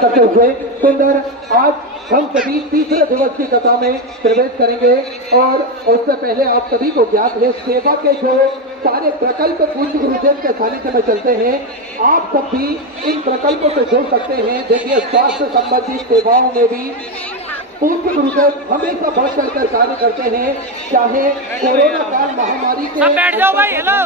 करते हुए सुंदर आज हम सभी तीसरे दिवस की कथा में प्रवेश करेंगे और उससे पहले आप सभी को ज्ञात है सेवा के जो सारे प्रकल्प पूज्य गुरुदेव के सानिध्य में चलते हैं, आप सब भी इन प्रकल्पों से जुड़ सकते हैं। देखिए स्वास्थ्य संबंधित सेवाओं में भी पूज्य गुरुदेव हमेशा बढ़ चढ़कर कार्य करते हैं, चाहे कोरोना काल महामारी के। बैठ जाओ भाई, हेलो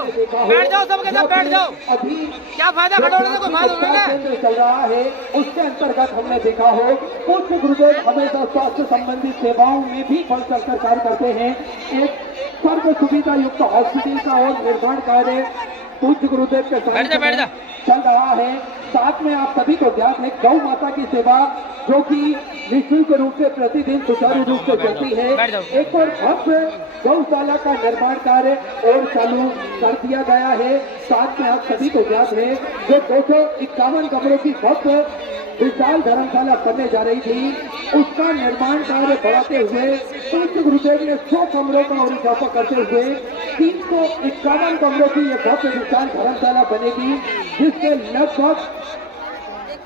बैठ जाओ, सबके साथ बैठ जाओ। अभी क्या फायदा खड़ोने से, कोई फायदा केंद्र चल रहा है, उसके अंतर्गत हमने देखा हो पूज्य गुरुदेव हमेशा स्वास्थ्य संबंधित सेवाओं में भी बढ़ चढ़कर कार्य करते हैं। एक सर्व सुविधा युक्त हॉस्पिटल का और निर्माण कार्य पूज्य गुरुदेव के साथ चल रहा है। साथ में आप सभी को ज्ञात है गौ माता की सेवा जो कि निःशुल्क रूप से प्रतिदिन सुचारू रूप से चलती है। एक और भव्य गौशाला का निर्माण कार्य और चालू कर दिया गया है। साथ में आप सभी को ज्ञात है जो 251 कमरों की भव्य विशाल धर्मशाला बनने जा रही थी, उसका निर्माण कार्य बढ़ाते हुए पूज्य गुरुदेव ने 100 कमरों का और इजाफा करते हुए 351 कमरों की यह भव्य विशाल धर्मशाला बनेगी, जिसमें लगभग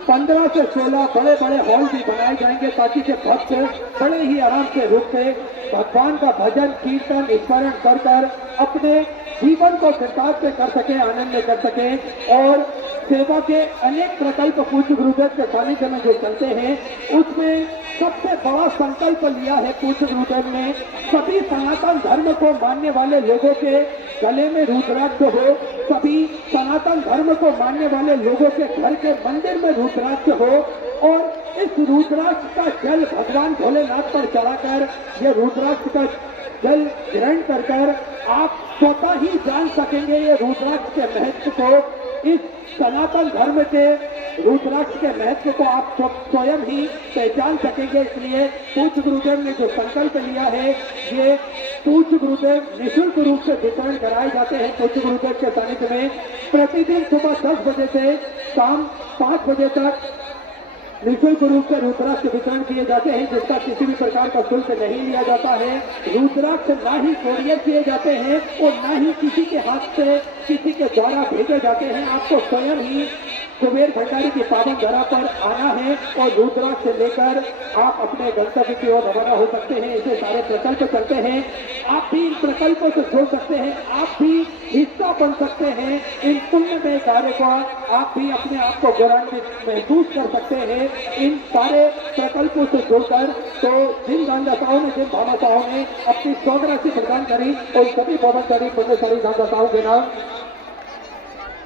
15 से 16 बड़े बड़े हॉल भी बनाए जाएंगे ताकि के भक्त बड़े ही आराम से रूप से भगवान का भजन कीर्तन स्मरण कर कर अपने जीवन को सरकार से कर सके, आनंद कर सके। और सेवा के अनेक प्रकल्प पूज्य गुरुदेव के सानिध्य में जो चलते हैं, उसमें सबसे बड़ा संकल्प लिया है पूज्य गुरुदेव ने सभी सनातन धर्म को मानने वाले लोगों के गले में रुद्राक्ष हो, सभी सनातन धर्म को मानने वाले लोगों के घर के मंदिर में रुद्राक्ष हो और इस रुद्राक्ष का जल भगवान भोलेनाथ पर चढ़ाकर ये रुद्राक्ष का जल ग्रहण कर कर आप स्वतः ही जान सकेंगे ये रुद्राक्ष के महत्व को, इस सनातन धर्म के रुद्राक्ष के महत्व को आप स्वयं ही पहचान सकेंगे। इसलिए पूज्य गुरुदेव ने जो संकल्प लिया है, ये पूज्य गुरुदेव निःशुल्क रूप से वितरण कराए जाते हैं पूज्य गुरुदेव के सानिध्य में। प्रतिदिन सुबह 10 बजे से शाम 5 बजे तक निःशुल्क रूप से रुद्राक्ष वितरण किए जाते हैं, जिसका किसी भी प्रकार का शुल्क नहीं लिया जाता है। रुद्राक्ष ना ही कोरियर किए जाते हैं और ना ही किसी के हाथ से किसी के द्वारा भेजे जाते हैं। आपको स्वयं ही कुबेर भंडारी की पावन धरा पर आना है और रुद्राक्ष लेकर आप अपने गंतव्य की ओर रवाना हो सकते हैं। ऐसे सारे प्रकल्प चलते हैं, आप भी इन प्रकल्पों से जुड़ सकते हैं, आप भी हिस्सा बन सकते हैं इन पुण्यमय कार्य को, आप भी अपने आप को गौरवान्वित महसूस कर सकते हैं इन सारे प्रकल्पों से जुड़कर। तो जिन दानदाताओं ने, जिन भावनाताओं ने अपनी 100 राशि प्रदान करी और सभी पवनचारी पुण्यशाली दानदाताओं के नाम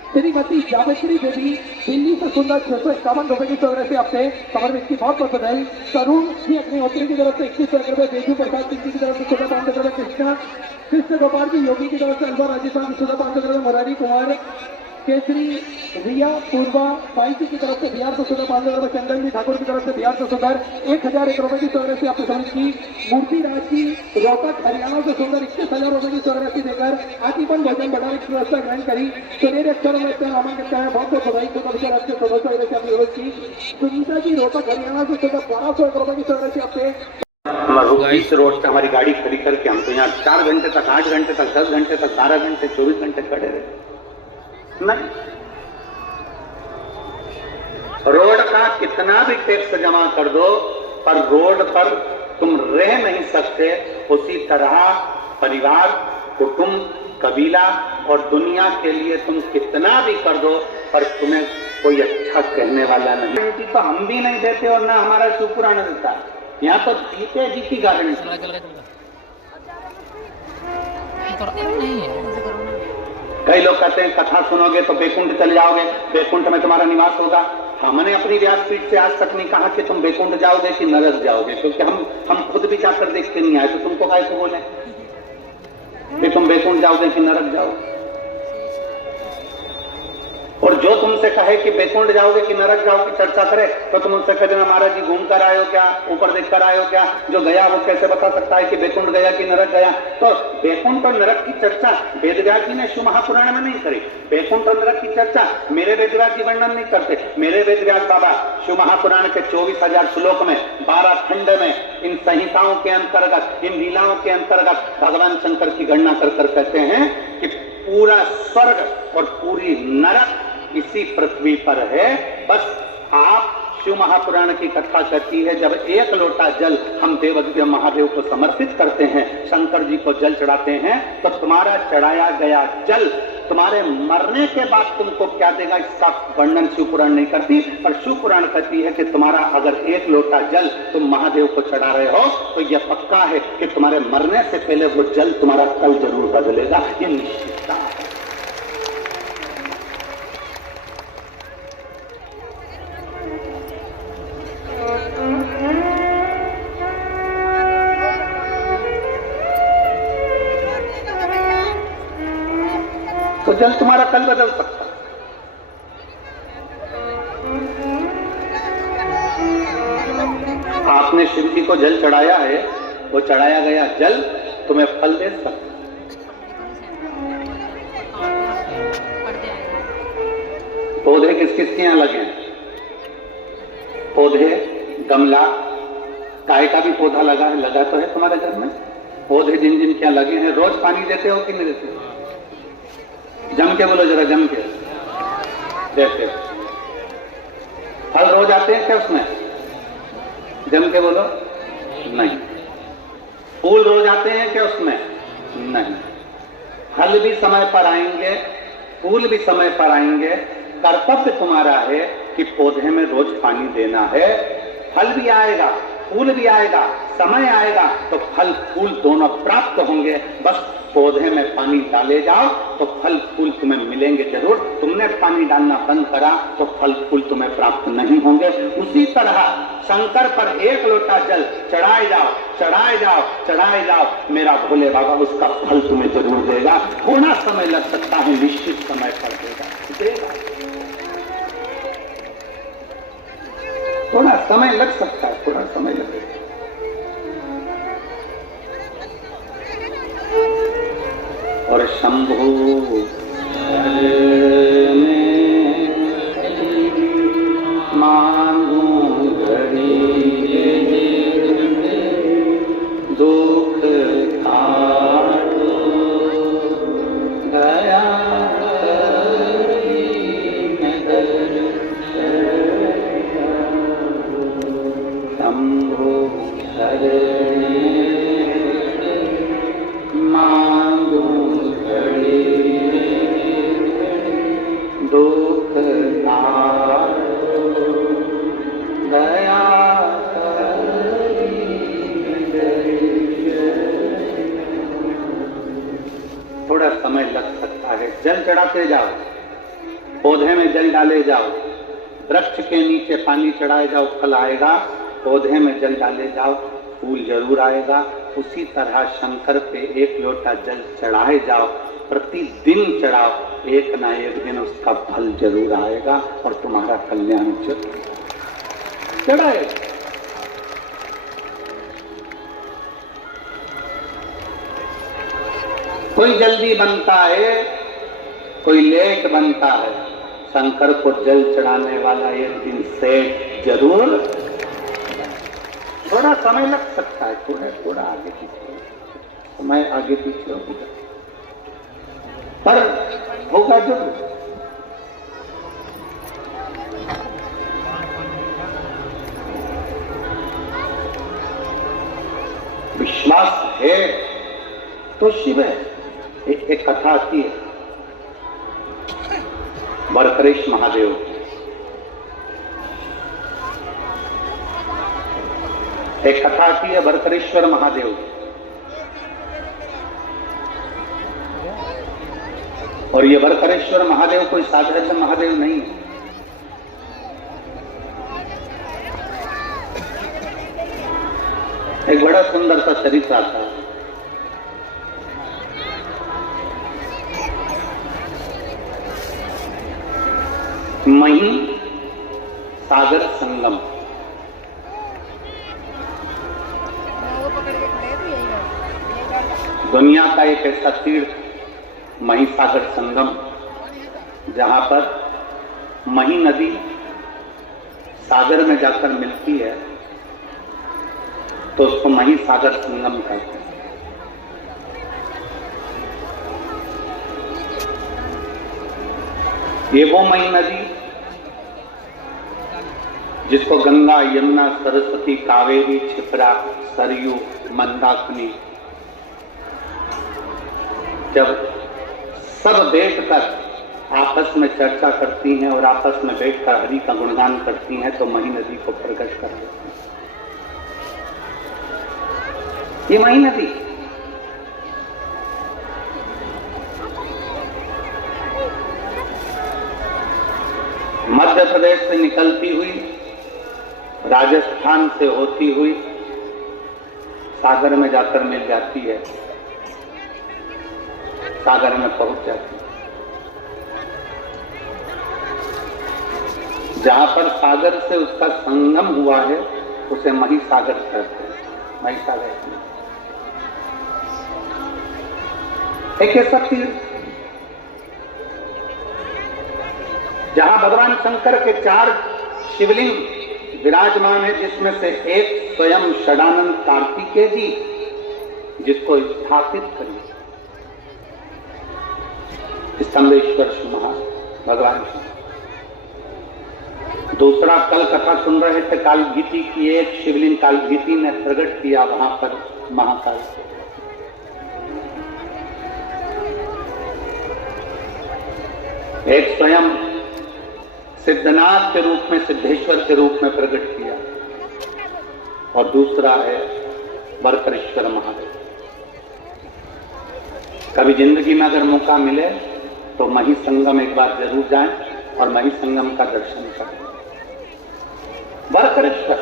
श्रीमती जावेत्री देवी दिल्ली से सुंदर 651 रुपए की 100 राशि आपसे समर्पित की बहुत बहुत बधाई। तरुण जी अग्निहोत्री की तरफ से 21 रुपए, बेजू प्रसाद सिंह की तरफ से 500 रुपए, कृष्ण गोपाल जी योगी की तरफ से अलवर राजस्थान की 500 रुपए, मुरारी कुमार केसरी रिया पूर्वा पाइसी की तरफ से बिहार से 500 रुपए, चंदन जी ठाकुर की तरफ से बिहार से सुंदर 1001 रुपए की 100 राशि आपने समझ की। मूर्ति राज जी रोहतक हरियाणा से सुंदर 21,000 रुपए की 100 राशि देकर आजीवन भोजन भंडार की व्यवस्था ग्रहण करी। सुनील अक्षरों में नामांकित है, बहुत बहुत बधाई को आपकी की। सुनीता जी रोहतक हरियाणा से सुंदर 1201 रुपए की 100 राशि आपसे। इस रोड से हमारी गाड़ी खड़ी करके हम तो यहाँ 4 घंटे तक, 8 घंटे तक, 10 घंटे तक, 12 घंटे, 24 घंटे खड़े रहे। नहीं, रोड का कितना भी टैक्स जमा कर दो पर रोड पर तुम रह नहीं सकते। उसी तरह परिवार, कुटुंब, कबीला और दुनिया के लिए तुम कितना भी कर दो पर तुम्हें कोई अच्छा कहने वाला नहीं। तो हम भी नहीं देते और ना हमारा शिवपुराण देता। यहाँ तो जीते जी की गारंटी। कई लोग कहते हैं कथा सुनोगे तो बैकुंठ चले जाओगे, बैकुंठ में तुम्हारा निवास होगा। हमने अपनी व्यासपीठ से आज तक नहीं कहा कि तुम बैकुंठ जाओगे कि नरक जाओगे, क्योंकि हम खुद भी जाकर देख के नहीं आए, तो तुमको कैसे बोले कि तुम बैकुंठ जाओगे कि नरक जाओगे। और जो तुमसे कहे कि बैकुंठ जाओगे कि नरक जाओगे चर्चा करे तो तुम उनसे कह देना महाराज जी घूम कर आए हो क्या, ऊपर देख कर आए हो क्या, जो गया वो कैसे बता सकता है कि बैकुंठ गया कि नरक गया। तो बैकुंठ और नरक की चर्चा वेदव्यास जी ने शिव महापुराण में नहीं करी। बैकुंठ और नरक की चर्चा मेरे वेदव्यास जी वर्णन नहीं करते। मेरे वेदव्यास बाबा शिव महापुराण के 24,000 श्लोक में 12 खंड में इन संहिताओं के अंतर्गत, इन लीलाओं के अंतर्गत भगवान शंकर की गणना कर कहते हैं कि पूरा स्वर्ग और पूरी नरक इसी पृथ्वी पर है। बस आप शिव महापुराण की कथा कहती है, जब एक लोटा जल हम देवज्ञ महादेव को समर्पित करते हैं, शंकर जी को जल चढ़ाते हैं, तो तुम्हारा चढ़ाया गया जल तुम्हारे मरने के बाद तुमको क्या देगा, इसका वर्णन शिव पुराण नहीं करती। पर शिव पुराण कहती है कि तुम्हारा अगर एक लोटा जल तुम महादेव को चढ़ा रहे हो तो यह पक्का है कि तुम्हारे मरने से पहले वो जल तुम्हारा कल जरूर बदलेगा, ये निश्चितता है। तो जल तुम्हारा कल बदल सकता है। आपने शिव जी को जल चढ़ाया है, वो चढ़ाया गया जल तुम्हें फल दे सकता है। पौधे किस किस के यहाँ लगे हैं? पौधे, गमला, गाय का भी पौधा लगा है, लगा तो है तुम्हारे घर में। पौधे जिन जिन क्या लगे हैं, रोज पानी देते हो कि नहीं देते हो? जम के बोलो जरा, जम के देते हो। फल रोज आते हैं क्या उसमें? जम के बोलो, नहीं। फूल रोज आते हैं क्या उसमें? नहीं। फल भी समय पर आएंगे, फूल भी समय पर आएंगे। कर्तव्य तुम्हारा है कि पौधे में रोज पानी देना है। फल भी आएगा, फूल भी आएगा, समय आएगा तो फल फूल दोनों प्राप्त होंगे। बस पौधे में पानी डाले जाओ तो फल फूल तुम्हें मिलेंगे जरूर। तुमने पानी डालना बंद करा तो फल फूल तुम्हें प्राप्त नहीं होंगे। उसी तरह शंकर पर एक लोटा जल चढ़ाए जाओ, चढ़ाए जाओ, चढ़ाए जाओ, मेरा भोले बाबा उसका फल तुम्हें जरूर देगा। थोड़ा समय लग सकता है, निश्चित समय पर देगा। थोड़ा समय लग सकता है, थोड़ा समय लगेगा। और शंभो मांगू घड़ी दुख काटो गया शंभो मांगू दुख गया। थोड़ा समय लग सकता है। जल चढ़ाते जाओ, पौधे में जल डाले जाओ, वृक्ष के नीचे पानी चढ़ाए जाओ, फल आएगा। पौधे में जल डाले जाओ, फूल जरूर आएगा। उसी तरह शंकर पे एक लोटा जल चढ़ाए जाओ, प्रतिदिन चढ़ाओ, एक ना एक दिन उसका फल जरूर आएगा और तुम्हारा कल्याण जरूर चढ़ाए। कोई जल्दी बनता है, कोई लेट बनता है। शंकर को जल चढ़ाने वाला एक दिन सेठ जरूर। थोड़ा समय लग सकता है, थोड़ा आगे पीछे, समय आगे पीछे होगा, पर होगा जरूर। विश्वास है तो शिव है। एक कथा आती है बरकरेश महादेव। एक कथा आती है बरकरेश्वर महादेव। और ये बरकरेश्वर महादेव कोई साधारण महादेव नहीं है। एक बड़ा सुंदर सा चरित्र आता है। मही सागर संगम। दुनिया का एक ऐसा तीर्थ मही सागर संगम, जहां पर मही नदी सागर में जाकर मिलती है तो उसको मही सागर संगम कहते हैं। ये वो मही नदी जिसको गंगा, यमुना, सरस्वती, कावेरी, क्षिप्रा, सरयू, मंदाकिनी, जब सब बैठकर आपस में चर्चा करती हैं और आपस में बैठकर हरि का गुणगान करती हैं तो मही नदी को प्रकट कर देती हैं। ये मही नदी मध्य प्रदेश से निकलती हुई, राजस्थान से होती हुई सागर में जाकर मिल जाती है, सागर में पहुंच जाती है। जहां पर सागर से उसका संगम हुआ है उसे मही सागर कहते हैं। मही सागर एक ऐसा तीर्थ जहां भगवान शंकर के 4 शिवलिंग विराजमान है, जिसमें से एक स्वयं षडानंद कार्तिकेय जी, जिसको स्थापित करिए स्तंभेश्वर भगवान। दूसरा कल कथा सुन रहे थे कालभीति की, एक शिवलिंग कालभीति ने प्रकट किया वहां पर महाकाल से। एक स्वयं सिद्धनाथ के रूप में, सिद्धेश्वर के रूप में प्रकट किया, और दूसरा है वरकरेश्वर महादेव। कभी जिंदगी में अगर मौका मिले तो मही संगम एक बार जरूर जाएं और मही संगम का दर्शन करें। वरकरेश्वर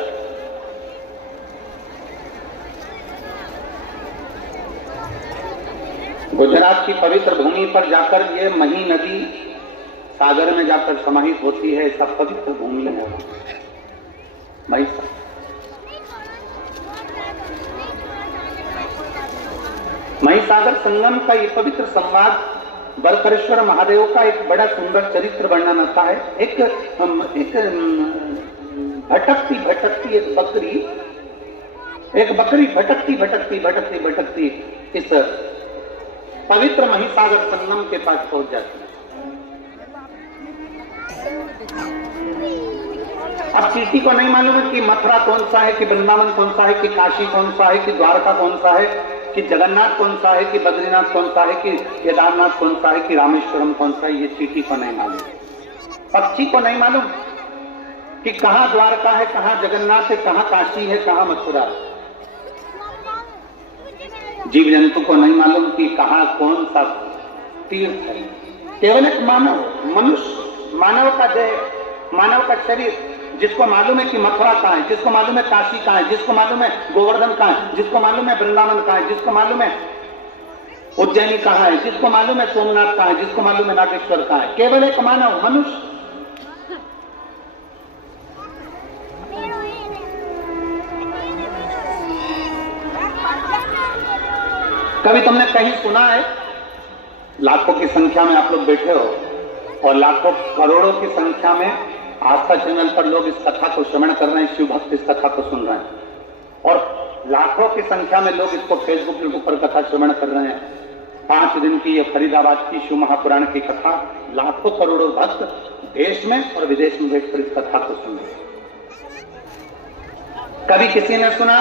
गुजरात की पवित्र भूमि पर जाकर ये मही नदी सागर में जाकर समाहित होती है। ऐसा पवित्र भूमि है मही सागर। मही सागर संगम का ये पवित्र संवाद वरकरेश्वर महादेव का एक बड़ा सुंदर चरित्र वर्णन आता है। एक भटकती भटकती एक बकरी भटकती इस पवित्र मही सागर संगम के पास पहुंच जाती है। अब चींटी को नहीं मालूम है कि मथुरा कौन सा है, कि वृंदावन कौन सा है, कि काशी कौन सा है, कि द्वारका कौन सा है, कि जगन्नाथ कौन सा है, कि बद्रीनाथ कौन सा है, कि केदारनाथ कौन सा है, कि रामेश्वरम कौन सा है। ये चींटी को नहीं मालूम। पक्षी को नहीं मालूम कि कहां द्वारका है, कहां जगन्नाथ है, कहां काशी है, कहां मथुरा है। जीव जंतु को नहीं मालूम कि कहां कौन सा तीर्थ है। केवल एक मानव, मनुष्य, मानव का देह, मानव का शरीर, जिसको मालूम है कि मथुरा कहां है, जिसको मालूम है काशी कहां है, जिसको मालूम है गोवर्धन कहां है, जिसको मालूम है वृंदावन कहां है, जिसको मालूम है उज्जैनी कहां है, जिसको मालूम है सोमनाथ कहां है, जिसको मालूम है नागेश्वर कहां है। केवल एक मानव, मनुष्य। कभी तुमने कहीं सुना है, लाखों की संख्या में आप लोग बैठे हो और लाखों करोड़ों की संख्या में आस्था चैनल पर लोग इस कथा को श्रवण कर रहे हैं, शिव भक्त इस कथा को सुन रहे हैं, और लाखों की संख्या में लोग इसको फेसबुक पर कथा श्रवण कर रहे हैं। 5 दिन की ये फरीदाबाद की शिव महापुराण की कथा लाखों करोड़ों भक्त देश में और विदेश में बैठकर इस कथा को सुन रहे हैं। कभी किसी ने सुना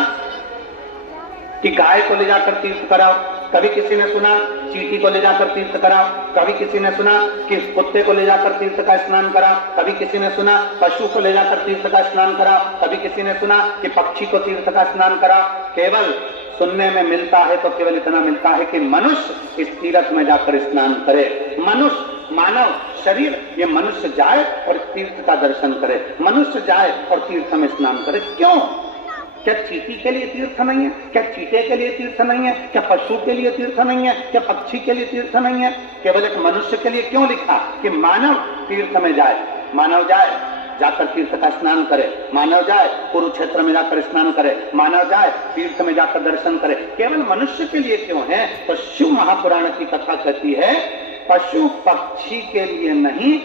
कि गाय को ले जाकर तीर्थ कराओ, कभी किसी ने सुना चींटी को ले जाकर तीर्थ कराओ, कभी किसी ने सुना कि कुत्ते को ले जाकर तीर्थ का स्नान कराओ, कभी किसी ने सुना पशु को ले जाकर तीर्थ का स्नान कराओ, कभी किसी ने सुना कि पक्षी को तीर्थ का स्नान कराओ। केवल सुनने में मिलता है तो केवल इतना मिलता है कि मनुष्य इस तीर्थ में जाकर स्नान करे। मनुष्य, मानव शरीर, ये मनुष्य जाए और तीर्थ का दर्शन करे, मनुष्य जाए और तीर्थ में स्नान करे। क्यों? क्या चींटी के लिए तीर्थ नहीं है? क्या चीते के लिए तीर्थ नहीं है? क्या पशु के लिए तीर्थ नहीं है? क्या पक्षी के लिए तीर्थ नहीं है? केवल एक मनुष्य के लिए क्यों लिखा कि मानव तीर्थ में जाए? मानव जाए, जाकर तीर्थ का स्नान करे, मानव जाए कुरुक्षेत्र में जाकर स्नान करे, मानव जाए तीर्थ में जाकर दर्शन करे। केवल मनुष्य के लिए क्यों है? तो शिव महापुराण की कथा कहती है पशु पक्षी के लिए नहीं,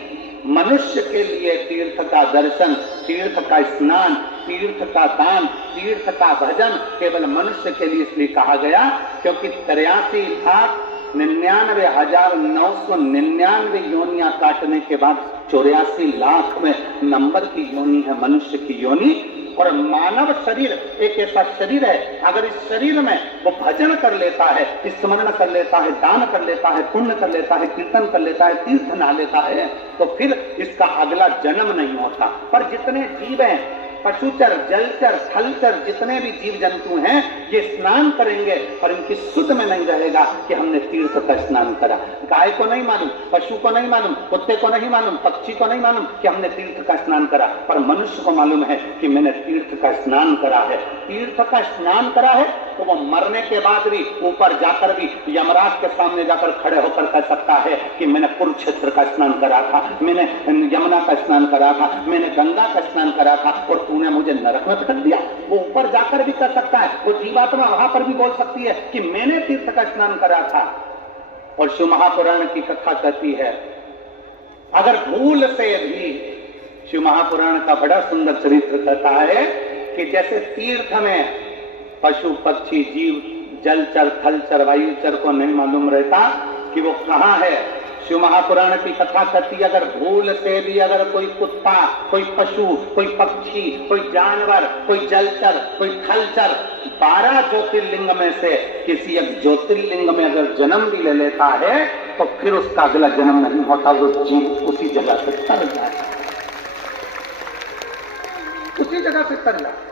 मनुष्य के लिए तीर्थ का दर्शन, तीर्थ का स्नान, तीर्थ का दान, तीर्थ का भजन केवल मनुष्य के लिए इसलिए कहा गया क्योंकि 83,99,999 योनियां काटने के बाद 84 लाख में नंबर की योनि है मनुष्य की योनि। और मानव शरीर एक ऐसा शरीर है, अगर इस शरीर में वो भजन कर लेता है, स्मरण कर लेता है, दान कर लेता है, पुण्य कर लेता है, कीर्तन कर लेता है, तीर्थ नहा लेता है, तो फिर इसका अगला जन्म नहीं होता। पर जितने जीव हैं, पशुचर, जलचर, थलचर, जितने भी जीव जंतु हैं, ये स्नान करेंगे और इनकी सुध में नहीं रहेगा कि हमने तीर्थ का स्नान करा। गाय को नहीं मालूम, पशु को नहीं मालूम, कुत्ते को नहीं मालूम, पक्षी को नहीं मालूम कि हमने तीर्थ का स्नान करा, पर मनुष्य को मालूम है कि मैंने तीर्थ का स्नान करा है। तीर्थ का स्नान करा है तो वो मरने के बाद भी ऊपर जाकर भी यमराज के सामने जाकर खड़े होकर कह सकता है कि मैंने कुरुक्षेत्र का स्नान करा था, मैंने यमुना का स्नान करा था, मैंने गंगा का स्नान करा था और तूने मुझे नरक में फेंक दिया। वो ऊपर जाकर भी कर सकता है, वो जीवात्मा वहां पर भी बोल सकती है कि मैंने तीर्थ का स्नान करा था। और शिव महापुराण की कथा कहती है, अगर भूल से भी, शिव महापुराण का बड़ा सुंदर चरित्र कहता है कि जैसे तीर्थ में पशु पक्षी जीव जलचर थलचर वायुचर को नहीं मालूम रहता कि वो कहां है। शिव महापुराण की कथा कहती है, अगर भूल से भी अगर कोई कुत्ता, कोई पशु, कोई पक्षी, कोई जानवर, कोई जलचर, कोई थलचर 12 ज्योतिर्लिंग में से किसी एक ज्योतिर्लिंग में अगर जन्म भी ले लेता है तो फिर उसका अगला जन्म नहीं होता, वो जीव उसी जगह से तर जाए, उसी जगह से तर जाए।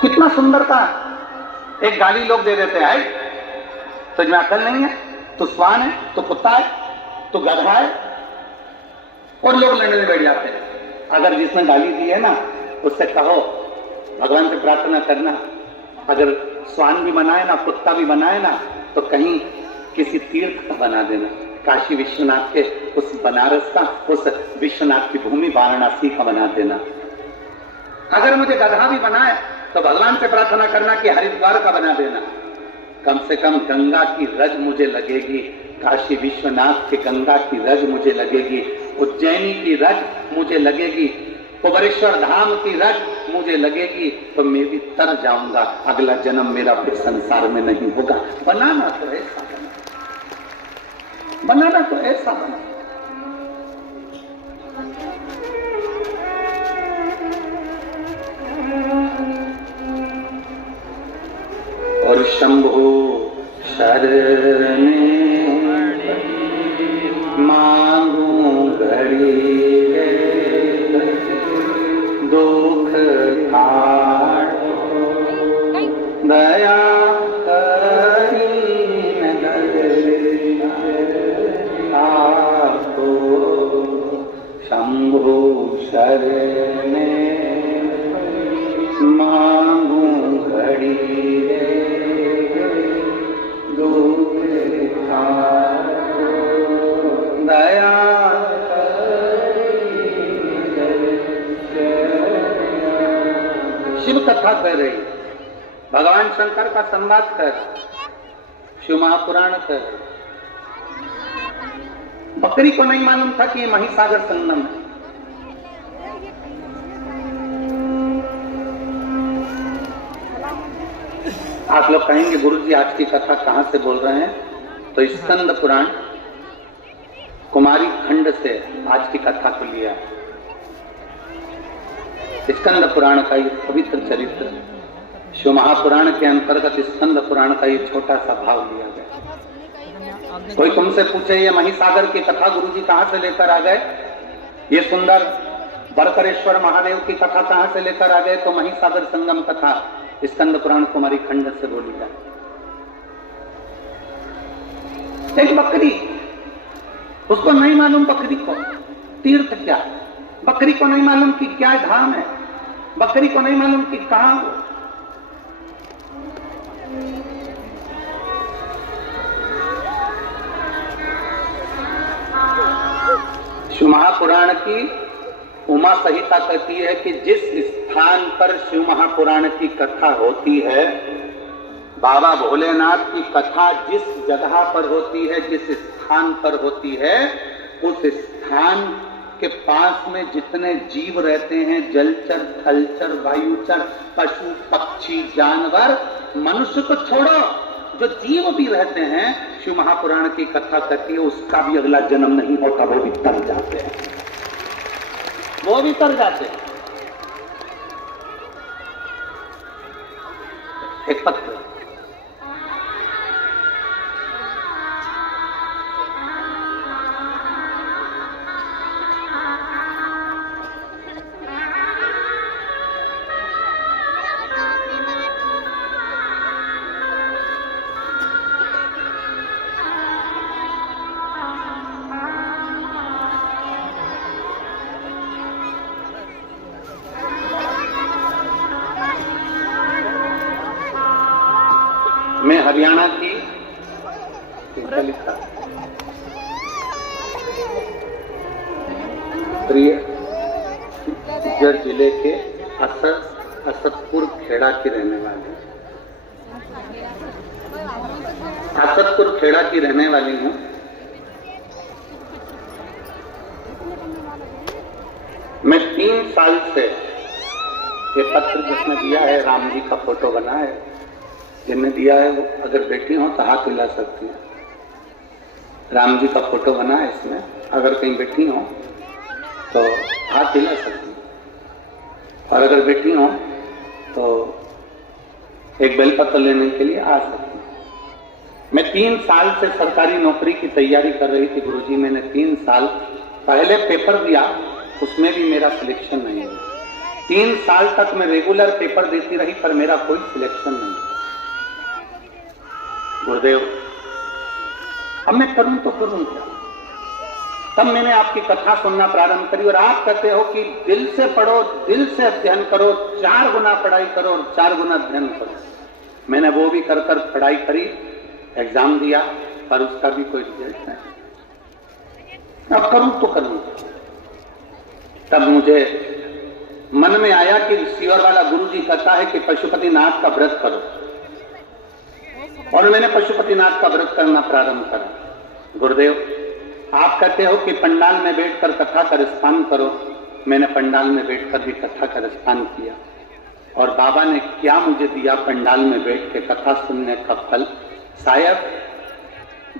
कितना सुंदर था। एक गाली लोग दे देते हैं, तुझ में अकल नहीं है, तू स्वान है, तू कुत्ता है, तू गधा है, और लोग लड़ने में बैठ जाते हैं। अगर जिसने गाली दी है ना उससे कहो भगवान से प्रार्थना करना, अगर स्वान भी बनाए ना, कुत्ता भी बनाए ना, तो कहीं किसी तीर्थ का बना देना, काशी विश्वनाथ के उस बनारस का, उस विश्वनाथ की भूमि वाराणसी का बना देना। अगर मुझे गधा भी बनाए तो भगवान से प्रार्थना करना कि हरिद्वार का बना देना। कम से कम गंगा की रज मुझे लगेगी, काशी विश्वनाथ के गंगा की रज मुझे लगेगी, उज्जैनी की रज मुझे लगेगी, कुबरेश्वर धाम की रज मुझे लगेगी, तो मैं भी तर जाऊंगा, अगला जन्म मेरा फिर संसार में नहीं होगा। बनाना तो ऐसा बना, बनाना तो ऐसा बना। और शंभो शरणे मांगू घड़ी दुख काट दया करी आपको। शंभो शरणे मांगू घड़ी दया शिव कथा कर रही, भगवान शंकर का संवाद कर, शिव महापुराण कर। बकरी को नहीं मालूम था कि ये महिसागर संगम है। आप लोग कहेंगे गुरुजी आज की कथा कहां से बोल रहे हैं, तो स्कंद पुराण कुमारी खंड से आज की कथा को लिया। स्कंद पुराण का ये पवित्र चरित्र, शिव महापुराण के अंतर्गत स्कंद पुराण का ये छोटा सा भाव लिया गया। कोई तुमसे पूछे ये महिसागर की कथा गुरुजी कहां से लेकर आ गए, ये सुंदर बरकरेश्वर महादेव की कथा कहां से लेकर आ गए, तो महिसागर संगम कथा स्कंद पुराण कुमारी खंड से बोली जाए। एक बकरी, उसको नहीं मालूम बकरी को तीर्थ क्या है, बकरी को नहीं मालूम कि क्या धाम है, बकरी को नहीं मालूम कि कहां हो। शिव महापुराण की उमा संहिता कहती है कि जिस स्थान पर शिव महापुराण की कथा होती है, बाबा भोलेनाथ की कथा जिस जगह पर होती है, जिस स्थान पर होती है, उस स्थान के पास में जितने जीव रहते हैं, जलचर थलचर वायुचर पशु पक्षी जानवर, मनुष्य को छोड़ो, जो जीव भी रहते हैं, शिव महापुराण की कथा कहती है उसका भी अगला जन्म नहीं होता, वो भी तर जाते हैं, वो भी तर जाते हैं। एक पत्र मैं हरियाणा की प्रियगढ़ जिले के असदपुर खेड़ा की रहने वाली असदपुर खेड़ा की रहने वाली हूँ। मैं 3 साल से ये पत्र जिसने दिया है, राम जी का फोटो बना है, जिन्हें दिया है वो अगर बेटी हो तो हाथ हिला सकती है। राम जी का फोटो बना है इसमें, अगर कहीं बेटी हो तो हाथ हिला सकती है, और अगर बेटी हो तो एक बेलपत्र लेने के लिए आ सकती है। मैं 3 साल से सरकारी नौकरी की तैयारी कर रही थी गुरुजी। मैंने 3 साल पहले पेपर दिया, उसमें भी मेरा सिलेक्शन नहीं हुआ। 3 साल तक मैं रेगुलर पेपर देती रही पर मेरा कोई सिलेक्शन नहीं। गुरुदेव, अब मैं करूं तो करूं क्या? तब मैंने आपकी कथा सुनना प्रारंभ करी और आप कहते हो कि दिल से पढ़ो, दिल से अध्ययन करो, 4 गुना पढ़ाई करो और 4 गुना अध्ययन करो। मैंने वो भी कर कर पढ़ाई करी, एग्जाम दिया, पर उसका भी कोई रिजल्ट नहीं। अब करूं तो करूं। तब मुझे मन में आया कि सीवर वाला गुरु जी कहता है कि पशुपतिनाथ का व्रत करो, और मैंने पशुपतिनाथ का व्रत करना प्रारंभ करा। गुरुदेव, आप कहते हो कि पंडाल में बैठकर कथा का रसपान करो। मैंने पंडाल में बैठकर भी कथा का रसपान किया, और बाबा ने क्या मुझे दिया पंडाल में बैठ के कथा सुनने का फल। शायद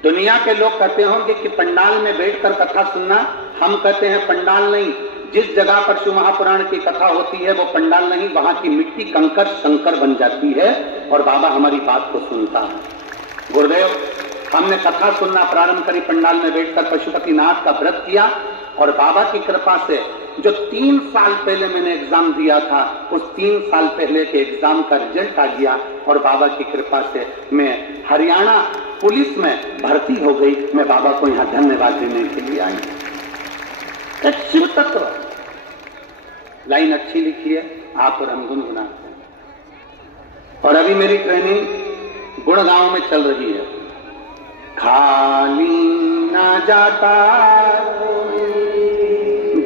दुनिया के लोग कहते होंगे कि पंडाल में बैठकर कथा सुनना, हम कहते हैं पंडाल नहीं, जिस जगह पर शिव महापुराण की कथा होती है वो पंडाल नहीं, वहां की मिट्टी कंकर शंकर बन जाती है और बाबा हमारी बात को सुनता है। गुरुदेव, हमने कथा सुनना प्रारंभ करी, पंडाल में बैठकर पशुपतिनाथ का व्रत किया, और बाबा की कृपा से जो 3 साल पहले मैंने एग्जाम दिया था, उस 3 साल पहले के एग्जाम का रिजल्ट आ गया, और बाबा की कृपा से मैं हरियाणा पुलिस में भर्ती हो गई। मैं बाबा को यहाँ धन्यवाद देने के लिए आई। एक शिव तत्व, लाइन अच्छी लिखी है, आप और हम गुनगुनाते हैं। और अभी मेरी ट्रेनिंग गुड़गांव में चल रही है। खाली ना जाता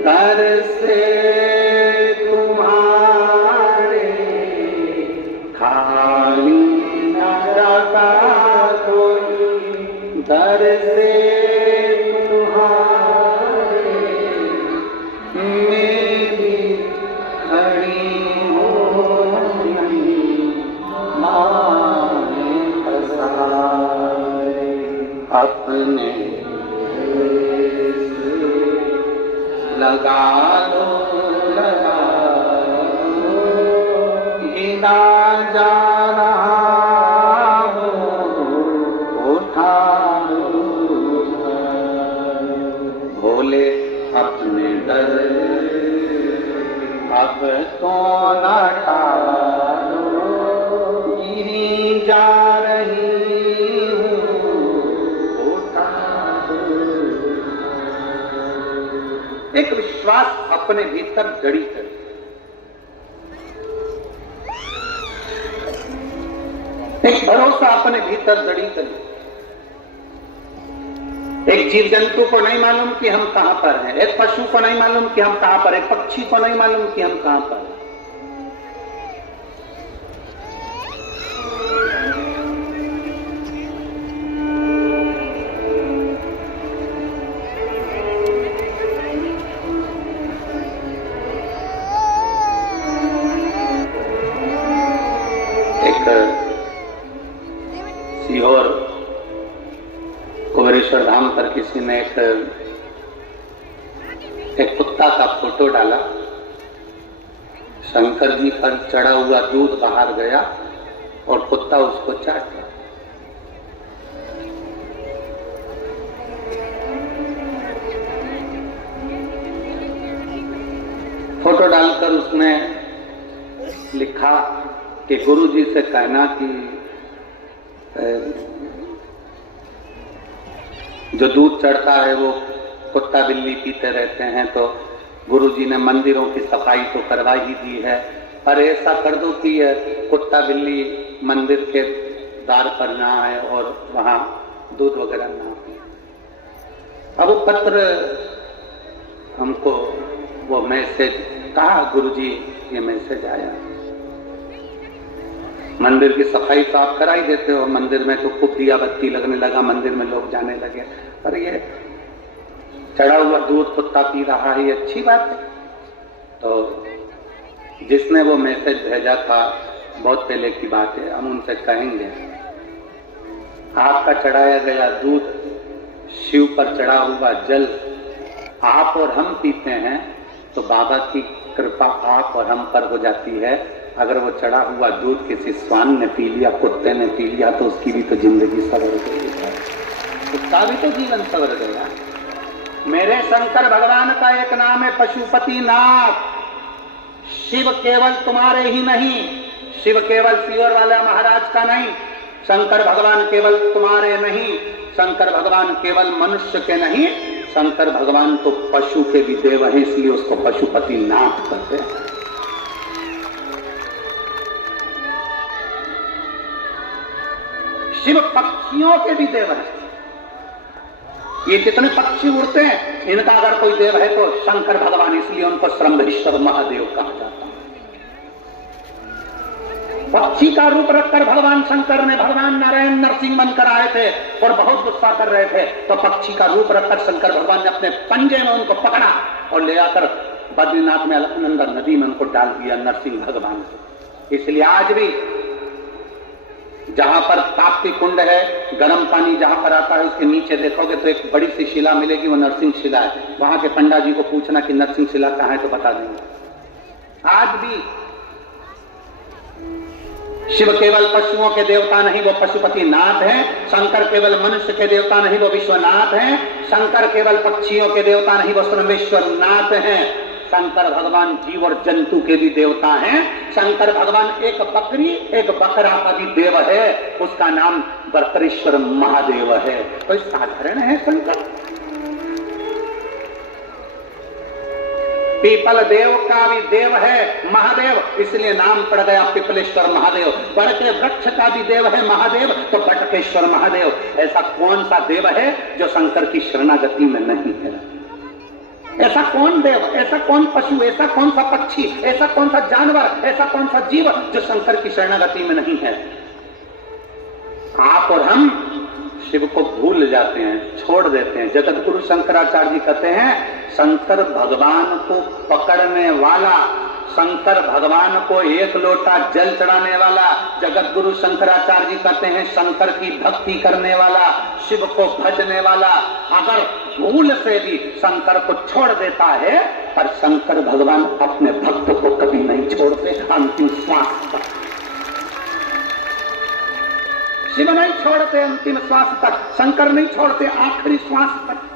दर से तुम्हारे, खाली ना जाता कोई दर से अपने लगा लो, लगा लो, गिना जा रहा हो, उठा लो, भोले अपने दर अब तो न टालो, गिरी जा रही एक विश्वास अपने भीतर जड़ी करे, एक भरोसा अपने भीतर जड़ी करे। एक जीव जंतु को नहीं मालूम कि हम कहां पर हैं, एक पशु को नहीं मालूम कि हम कहां पर, एक पक्षी को नहीं मालूम कि हम कहां पर हैं। किसी ने एक कुत्ता का फोटो डाला, शंकर जी पर चढ़ा हुआ दूध बाहर गया और कुत्ता उसको चाट गया। फोटो डालकर उसने लिखा कि गुरु जी से कहना कि जो दूध चढ़ता है वो कुत्ता बिल्ली पीते रहते हैं, तो गुरुजी ने मंदिरों की सफाई तो करवा ही दी है, पर ऐसा कर दो कि कुत्ता बिल्ली मंदिर के द्वार पर ना आए और वहां दूध वगैरह ना पिए। अब वो पत्र हमको वो मैसेज कहा, गुरुजी ये मैसेज आया, मंदिर की सफाई तो आप करा ही देते हो, मंदिर में तो खूब दिया बत्ती लगने लगा, मंदिर में लोग जाने लगे, पर ये चढ़ा हुआ दूध कुत्ता पी रहा है, ये अच्छी बात है। तो जिसने वो मैसेज भेजा था, बहुत पहले की बात है, हम उनसे कहेंगे आपका चढ़ाया गया दूध, शिव पर चढ़ा हुआ जल आप और हम पीते हैं तो बाबा की कृपा आप और हम पर हो जाती है। अगर वो चढ़ा हुआ दूध किसी स्वान ने पी लिया, कुत्ते ने पी लिया, तो उसकी भी तो जिंदगी सवर गई है, उसका भी तो जीवन सवर गया। मेरे शंकर भगवान का एक नाम है पशुपति नाथ। शिव केवल तुम्हारे ही नहीं, शिव केवल सीवर वाला महाराज का नहीं, शंकर भगवान केवल तुम्हारे नहीं, शंकर भगवान केवल मनुष्य के नहीं, शंकर भगवान तो पशु के भी देव हैं, इसलिए उसको पशुपति नाथ कहते हैं। शिव पक्षियों के भी देव हैं। ये जितने पक्षी उड़ते हैं, इनका अगर कोई देव है तो शंकर भगवान, इसलिए उनको श्रंभेश्वर महादेव कहा जाता है। पक्षी का रूप रखकर भगवान शंकर ने भगवान नारायण नरसिंह बनकर आए थे और बहुत गुस्सा कर रहे थे, तो पक्षी का रूप रखकर शंकर भगवान ने अपने पंजे में उनको पकड़ा और ले आकर बद्रीनाथ में अलकनंदा नदी में उनको डाल दिया नरसिंह भगवान से। इसलिए आज भी जहां पर ताप्ती कुंड है, गर्म पानी जहां पर आता है, उसके नीचे देखोगे तो एक बड़ी सी शिला मिलेगी, वो नरसिंह शिला है। वहां के पंडा जी को पूछना कि नरसिंह शिला कहां है तो बता देंगे। आज भी शिव केवल पशुओं के देवता नहीं, वो पशुपति नाथ हैं। शंकर केवल मनुष्य के देवता नहीं, वो विश्वनाथ हैं। शंकर केवल पक्षियों के देवता नहीं, वो श्रमेश्वर नाथ हैं। शंकर भगवान जीव और जंतु के भी देवता हैं। शंकर भगवान एक बकरी एक बकरा का भी देव है, उसका नाम बकरेश्वर महादेव है। तो साधारण है शंकर। पीपल देव का भी देव है महादेव, इसलिए नाम पड़ गया पिपलेश्वर महादेव। बड़ के वृक्ष का भी देव है महादेव, तो बटकेश्वर महादेव। ऐसा कौन सा देव है जो शंकर की शरणागति में नहीं है? ऐसा कौन देव, ऐसा कौन पशु, ऐसा कौन सा पक्षी, ऐसा कौन सा जानवर, ऐसा कौन सा जीव जो शंकर की शरणागति में नहीं है? आप और हम शिव को भूल जाते हैं, छोड़ देते हैं। जगत गुरु शंकराचार्य जी कहते हैं, शंकर भगवान को पकड़ने वाला, शंकर भगवान को एक लोटा जल चढ़ाने वाला, जगत गुरु शंकराचार्य जी कहते हैं शंकर की भक्ति करने वाला, शिव को भजने वाला, अगर भूल से भी शंकर को छोड़ देता है, पर शंकर भगवान अपने भक्त को कभी नहीं छोड़ते अंतिम श्वास तक। शिव नहीं छोड़ते अंतिम श्वास तक, शंकर नहीं छोड़ते आखिरी श्वास तक।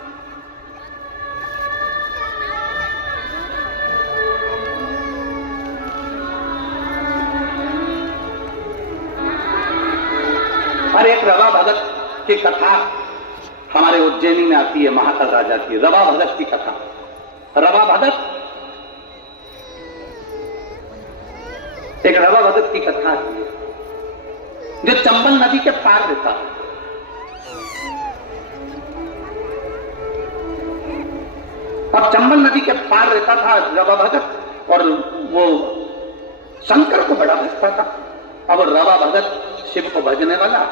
और एक रवा भगत की कथा हमारे उज्जैनी में आती है, महाकाल राजा की रवा भगत की कथा। रवा भगत, एक रवा भगत की कथा आती है जो चंबल नदी के पार रहता है। अब चंबल नदी के पार रहता था रवा भगत, और वो शंकर को बड़ा भजता था। अब रवा भगत शिव को भजने वाला,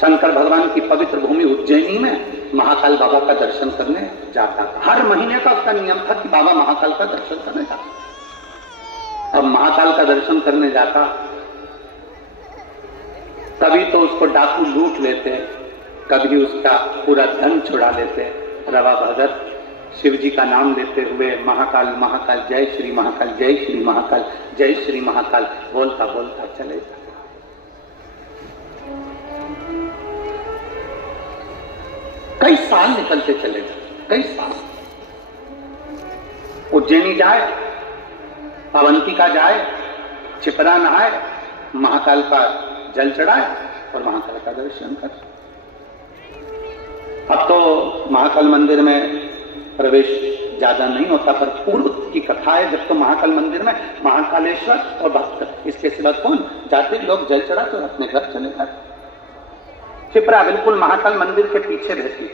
शंकर भगवान की पवित्र भूमि उज्जैनी में महाकाल बाबा का दर्शन करने जाता था। हर महीने का उसका नियम था कि बाबा महाकाल का दर्शन करने जाता। अब महाकाल का दर्शन करने जाता, तभी तो उसको डाकू लूट लेते, कभी उसका पूरा धन छुड़ा लेते। रवा भगत शिव जी का नाम लेते हुए महाकाल महाकाल जय श्री महाकाल जय श्री महाकाल जय श्री महाकाल बोलता बोलता चले जाते। कई साल निकलते चले गए, कई साल। उज्जैनी जाए, अवंतिका जाए, छिपरा नहाए, महाकाल का जल चढ़ाए और महाकाल का दर्शन कर। अब तो महाकाल मंदिर में प्रवेश ज्यादा नहीं होता, पर पूर्व की कथा है जब तो महाकाल मंदिर में महाकालेश्वर और भक्त, इसके सिवा कौन जाते, लोग जल चढ़ाते और अपने घर चले जाते। छिपरा बिल्कुल महाकाल मंदिर के पीछे रहती है।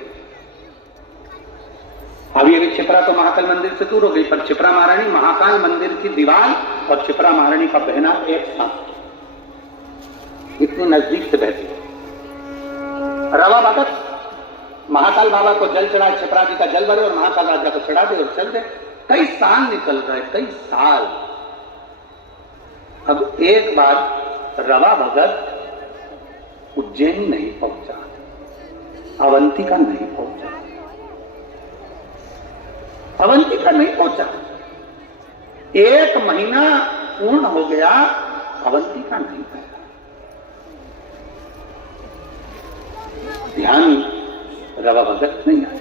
अभी छिपरा तो महाकाल मंदिर से दूर हो गई, पर छिपरा महारानी महाकाल मंदिर की दीवार और छिपरा महारानी का बहना एक साथ, इतनी नजदीक से बहती है। रवा भगत महाकाल बाबा को जल चढ़ाए, छिपरा जी का जल भरे और महाकाल राजा को चढ़ा दे और चल दे। कई साल निकल गए, कई साल। अब एक बार रवा भगत उज्जैन नहीं पहुंचा, अवंतिका नहीं पहुंचा, अवंतिका नहीं पहुंचा। 1 महीना पूर्ण हो गया, अवंतिका नहीं पहुंचा। ध्यान रवा भगत नहीं आया।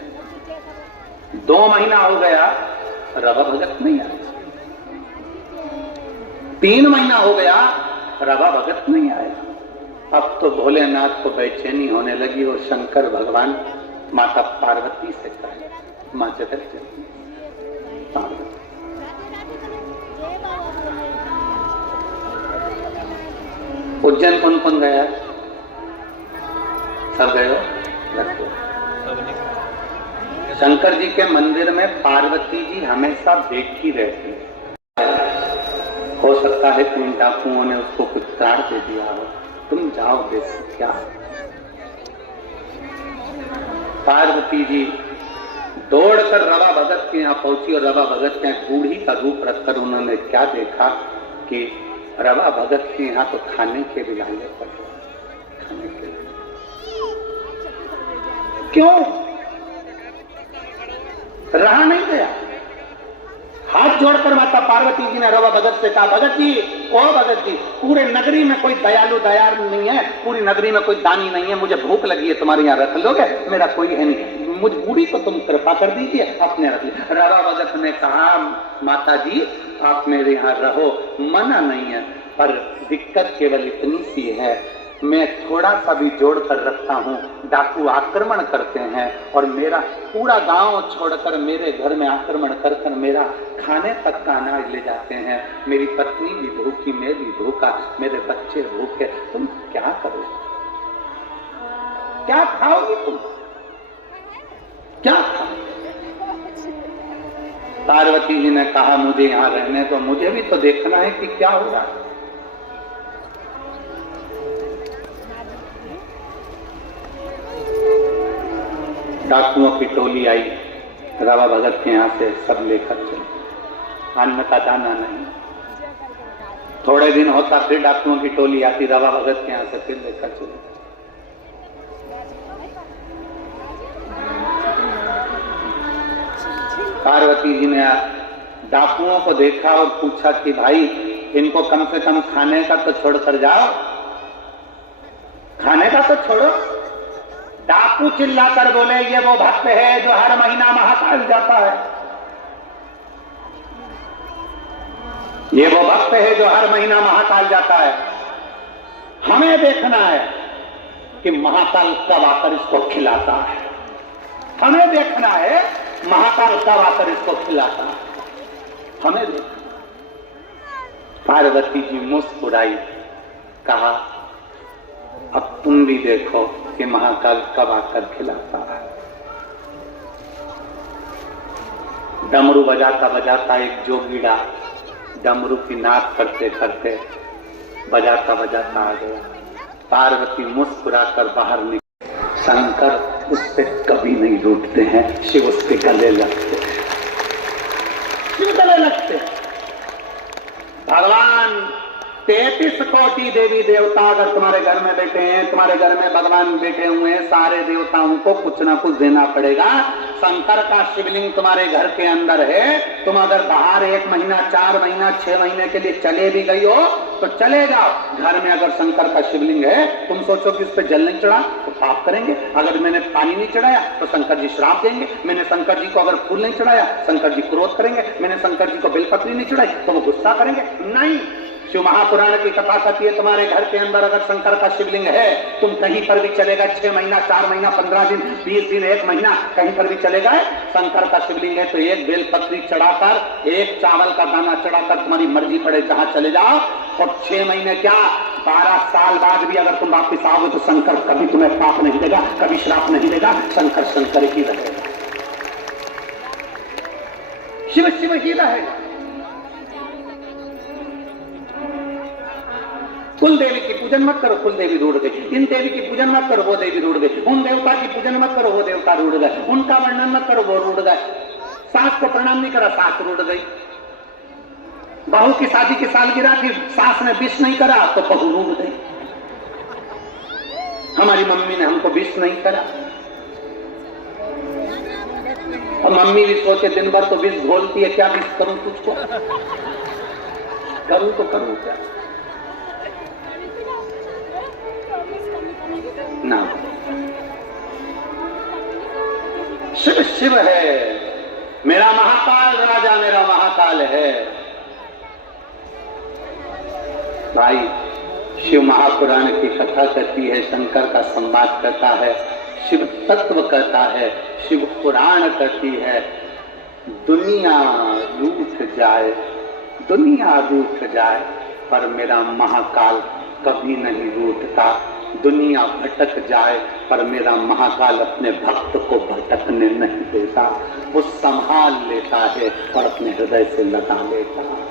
2 महीना हो गया, रवा भगत नहीं आया। 3 महीना हो गया, रवा भगत नहीं आया। अब तो भोलेनाथ को बेचैनी होने लगी और शंकर भगवान माता पार्वती से कहे, मां जगत जननी पार्वती, उज्जैन कौन कौन गया? सब गए हो? शंकर जी के मंदिर में पार्वती जी हमेशा बैठी रहती है। हो सकता है कि इन डाकुओं ने उसको कुछ त्राण दे दिया हो, तुम जाओ देश क्या। पार्वती जी दौड़कर रवा भगत के यहाँ पहुंची और रवा भगत के बूढ़ी का रूप रखकर उन्होंने क्या देखा कि रवा भगत के यहाँ तो खाने के भी लाले पड़े, खाने के लिए। क्यों? रहा नहीं गया। हाथ जोड़कर माता पार्वती जी ने रवा भगत से कहा, भगत जी, ओ भगत जी, पूरे नगरी में कोई दयालु दयालु नहीं है, पूरी नगरी में कोई दानी नहीं है, मुझे भूख लगी है, तुम्हारे यहाँ रख लोगे? मेरा कोई है नहीं, मुझ बूढ़ी को तुम कृपा कर दीजिए, अपने रख लीजिए। रवा भगत ने कहा, माता जी आप मेरे यहाँ रहो, मना नहीं है, पर दिक्कत केवल इतनी सी है, मैं थोड़ा सा भी जोड़ कर रखता हूँ, डाकू आक्रमण करते हैं और मेरा पूरा गांव छोड़कर मेरे घर में आक्रमण कर मेरा खाने तक का अनाज ले जाते हैं। मेरी पत्नी भी भूखी, मैं भी भूखा, मेरे बच्चे भूखे, तुम क्या करो? क्या खाओगी तुम? क्या खाओ? पार्वती जी ने कहा, मुझे यहाँ रहने तो, मुझे भी तो देखना है कि क्या हो रहा है। डाकुओं की टोली आई, रवा भगत के यहाँ से सब लेकर चले, अन्न का दाना नहीं। थोड़े दिन होता फिर डाकुओं की टोली आती, रवा भगत के यहाँ से फिर लेकर चले। पार्वती जी ने डाकुओं को देखा और पूछा कि भाई इनको कम से कम खाने का तो छोड़ कर जाओ, खाने का तो छोड़ो। डाकू चिल्लाकर बोले, ये वो भक्त है जो हर महीना महाकाल जाता है, ये वो भक्त है जो हर महीना महाकाल जाता है। हमें देखना है कि महाकाल कब आकर इसको खिलाता है, हमें देखना है महाकाल कब आकर इसको खिलाता है, हमें देखना। पार्वती जी मुस्कुराई, कहा अब तुम भी देखो कि महाकाल कब आकर खिलाता है। डमरू बजाता बजाता एक जोगीड़ा डमरू की नाक करते करते बजाता बजाता आ गया। पार्वती मुस्कुराकर बाहर निकली। शंकर उससे कभी नहीं रूठते हैं, शिव उसके गले लगते हैं, शिव गले लगते हैं। भगवान 33 कोटि देवी देवता अगर तुम्हारे घर में बैठे हैं, तुम्हारे घर में भगवान बैठे हुए हैं, सारे देवताओं को कुछ ना कुछ देना पड़ेगा। शंकर का शिवलिंग तुम्हारे घर के अंदर है, तुम अगर बाहर 1 महीना, 4 महीना, 6 महीने के लिए चले भी गई हो तो चले जाओ। घर में अगर शंकर का शिवलिंग है, तुम सोचो कि उस पर जल नहीं चढ़ा तो पाप करेंगे। अगर मैंने पानी नहीं चढ़ाया तो शंकर जी श्राप देंगे। मैंने शंकर जी को अगर फूल नहीं चढ़ाया, शंकर जी क्रोध करेंगे। मैंने शंकर जी को बेलपत्री नहीं चढ़ाई तो वो गुस्सा करेंगे। नहीं, शिव महापुराण की कथा कहती है तुम्हारे घर के अंदर अगर शंकर का शिवलिंग है, तुम कहीं पर भी चलेगा, 6 महीना, 4 महीना, 15 दिन, 20 दिन, 1 महीना, कहीं पर भी चलेगा, शंकर का शिवलिंग है तो 1 बेलपत्री चढ़ाकर, 1 चावल का दाना चढ़ाकर तुम्हारी मर्जी पड़े जहां चले जाओ। और 6 महीने क्या 12 साल बाद भी अगर तुम वापिस आओगे तो शंकर कभी तुम्हें पाप नहीं देगा, कभी श्राप नहीं देगा। शंकर शंकर ही रहेगा, शिव शिव ही रहेगा। कुल देवी की पूजन मत करो, कुल देवी रूठ गई। इन देवी की पूजन मत करो, वो देवी रूठ गई। उन देवता की पूजन मत करो, वो देवता रूठ गए। उनका वर्णन मत करो, वो रूठ गए। सास को प्रणाम नहीं करा, सास रूठ गई। बहू की शादी की सालगिरह थी, सास ने विश नहीं करा तो बहू रूठ गई। हमारी मम्मी ने हमको विश नहीं करा, और मम्मी भी सोचे दिन भर तो विश घोलती है, क्या विश करूं तुझको, करूं तो करूं क्या ना। शिव शिव है, मेरा महाकाल राजा, मेरा महाकाल है। भाई, शिव महापुराण की कथा कहती है, शंकर का संवाद कहता है, शिव तत्व कहता है, शिव पुराण कहती है। दुनिया रूठ जाए, दुनिया रूठ जाए, पर मेरा महाकाल कभी नहीं रूठता। दुनिया भटक जाए पर मेरा महाकाल अपने भक्त को भटकने नहीं देता। वो संभाल लेता है और अपने हृदय से लगा लेता है।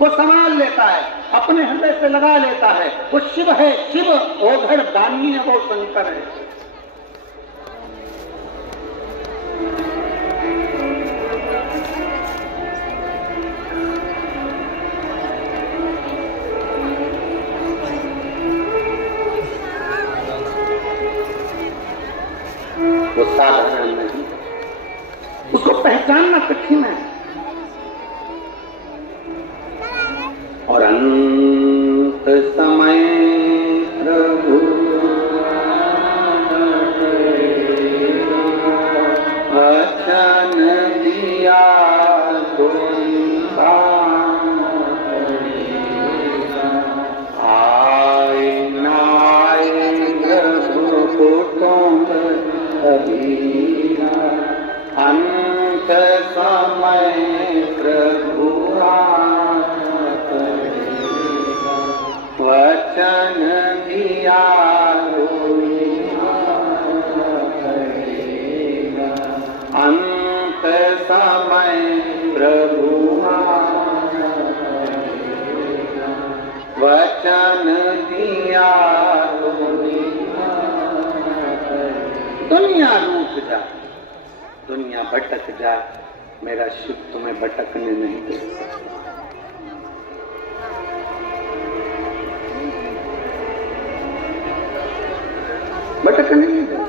वो संभाल लेता है, अपने हृदय से लगा लेता है। वो शिव है, शिव ओघड़ दानी है, वो शंकर है। वो साधारण नहीं, उसको पहचानना कठिन है। और अंत समय प्रभु वचन दिया तो आए नाए प्रभु कुटुंब अंत समय प्रभु वचन दिया अंत समय प्रभु वचन दिया। दुनिया रूठ जाए, दुनिया भटक जाए, मेरा शिव तुम्हें भटकने नहीं देता। भटकने नहीं देता।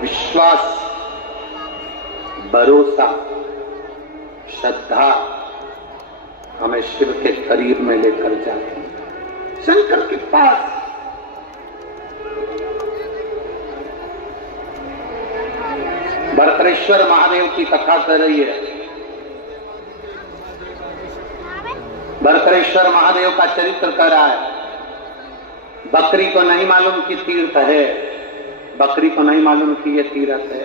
विश्वास, भरोसा, श्रद्धा हमें शिव के करीब में लेकर जाते हैं, शंकर के पास। भरतरेश्वर महादेव की कथा कर रही है। भरतरेश्वर महादेव का चरित्र कर रहा है। बकरी को नहीं मालूम कि तीर्थ है, बकरी को नहीं मालूम कि ये तीर्थ है।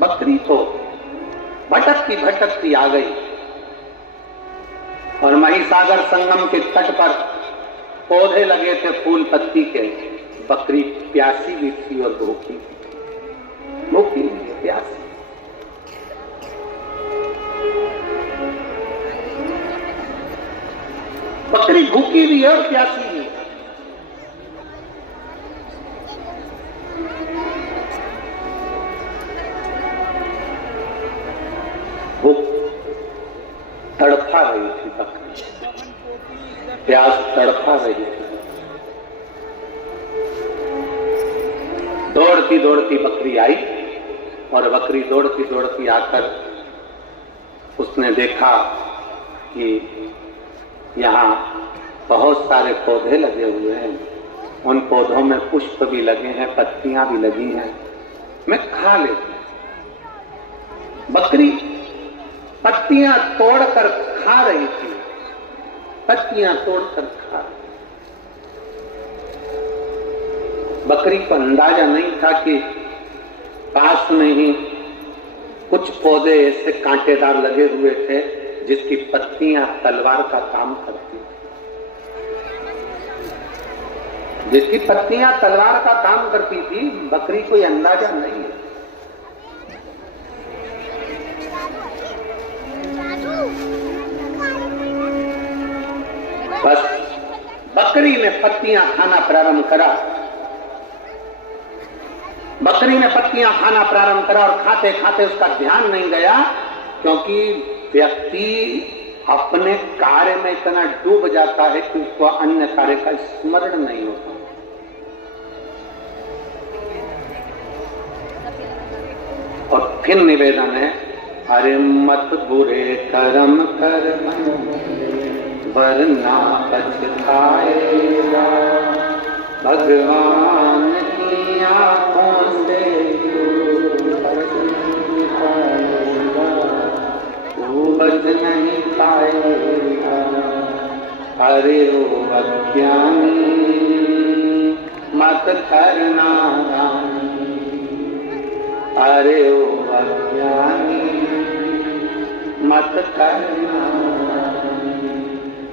बकरी तो भटकती भटकती आ गई और महिसागर संगम के तट पर पौधे लगे थे फूल पत्ती के। बकरी प्यासी भी थी और भूखी, भूखी प्यासी। बकरी भूखी भी है और प्यासी भी है। तड़फा रही थी बकरी, प्यास तड़फा रही थी। दौड़ती दौड़ती बकरी आई और बकरी दौड़ती दौड़ती आकर उसने देखा कि यहाँ बहुत सारे पौधे लगे हुए हैं, उन पौधों में पुष्प भी लगे हैं, पत्तियां भी लगी हैं, मैं खा लेती। बकरी पत्तियां तोड़कर खा रही थी, पत्तियां तोड़कर खा रही। बकरी को अंदाजा नहीं था कि पास में ही कुछ पौधे ऐसे कांटेदार लगे हुए थे जिसकी पत्तियां तलवार का काम करती थी, जिसकी पत्तियां तलवार का काम करती थी। बकरी को यह अंदाजा नहीं है। बस बकरी ने पत्तियां खाना प्रारंभ करा, बकरी ने पत्तियां खाना प्रारंभ करा और खाते खाते उसका ध्यान नहीं गया, क्योंकि व्यक्ति अपने कार्य में इतना डूब जाता है कि उसको अन्य कार्य का स्मरण नहीं होता। और फिर निवेदन है, अरे मत बुरे कर्म कर वरना पछताएगा, भगवान की आंखों से तू बच नहीं पाएगा। अरे ओ अज्ञानी मत करना दानी, अरे ओ अज्ञानी मत करना,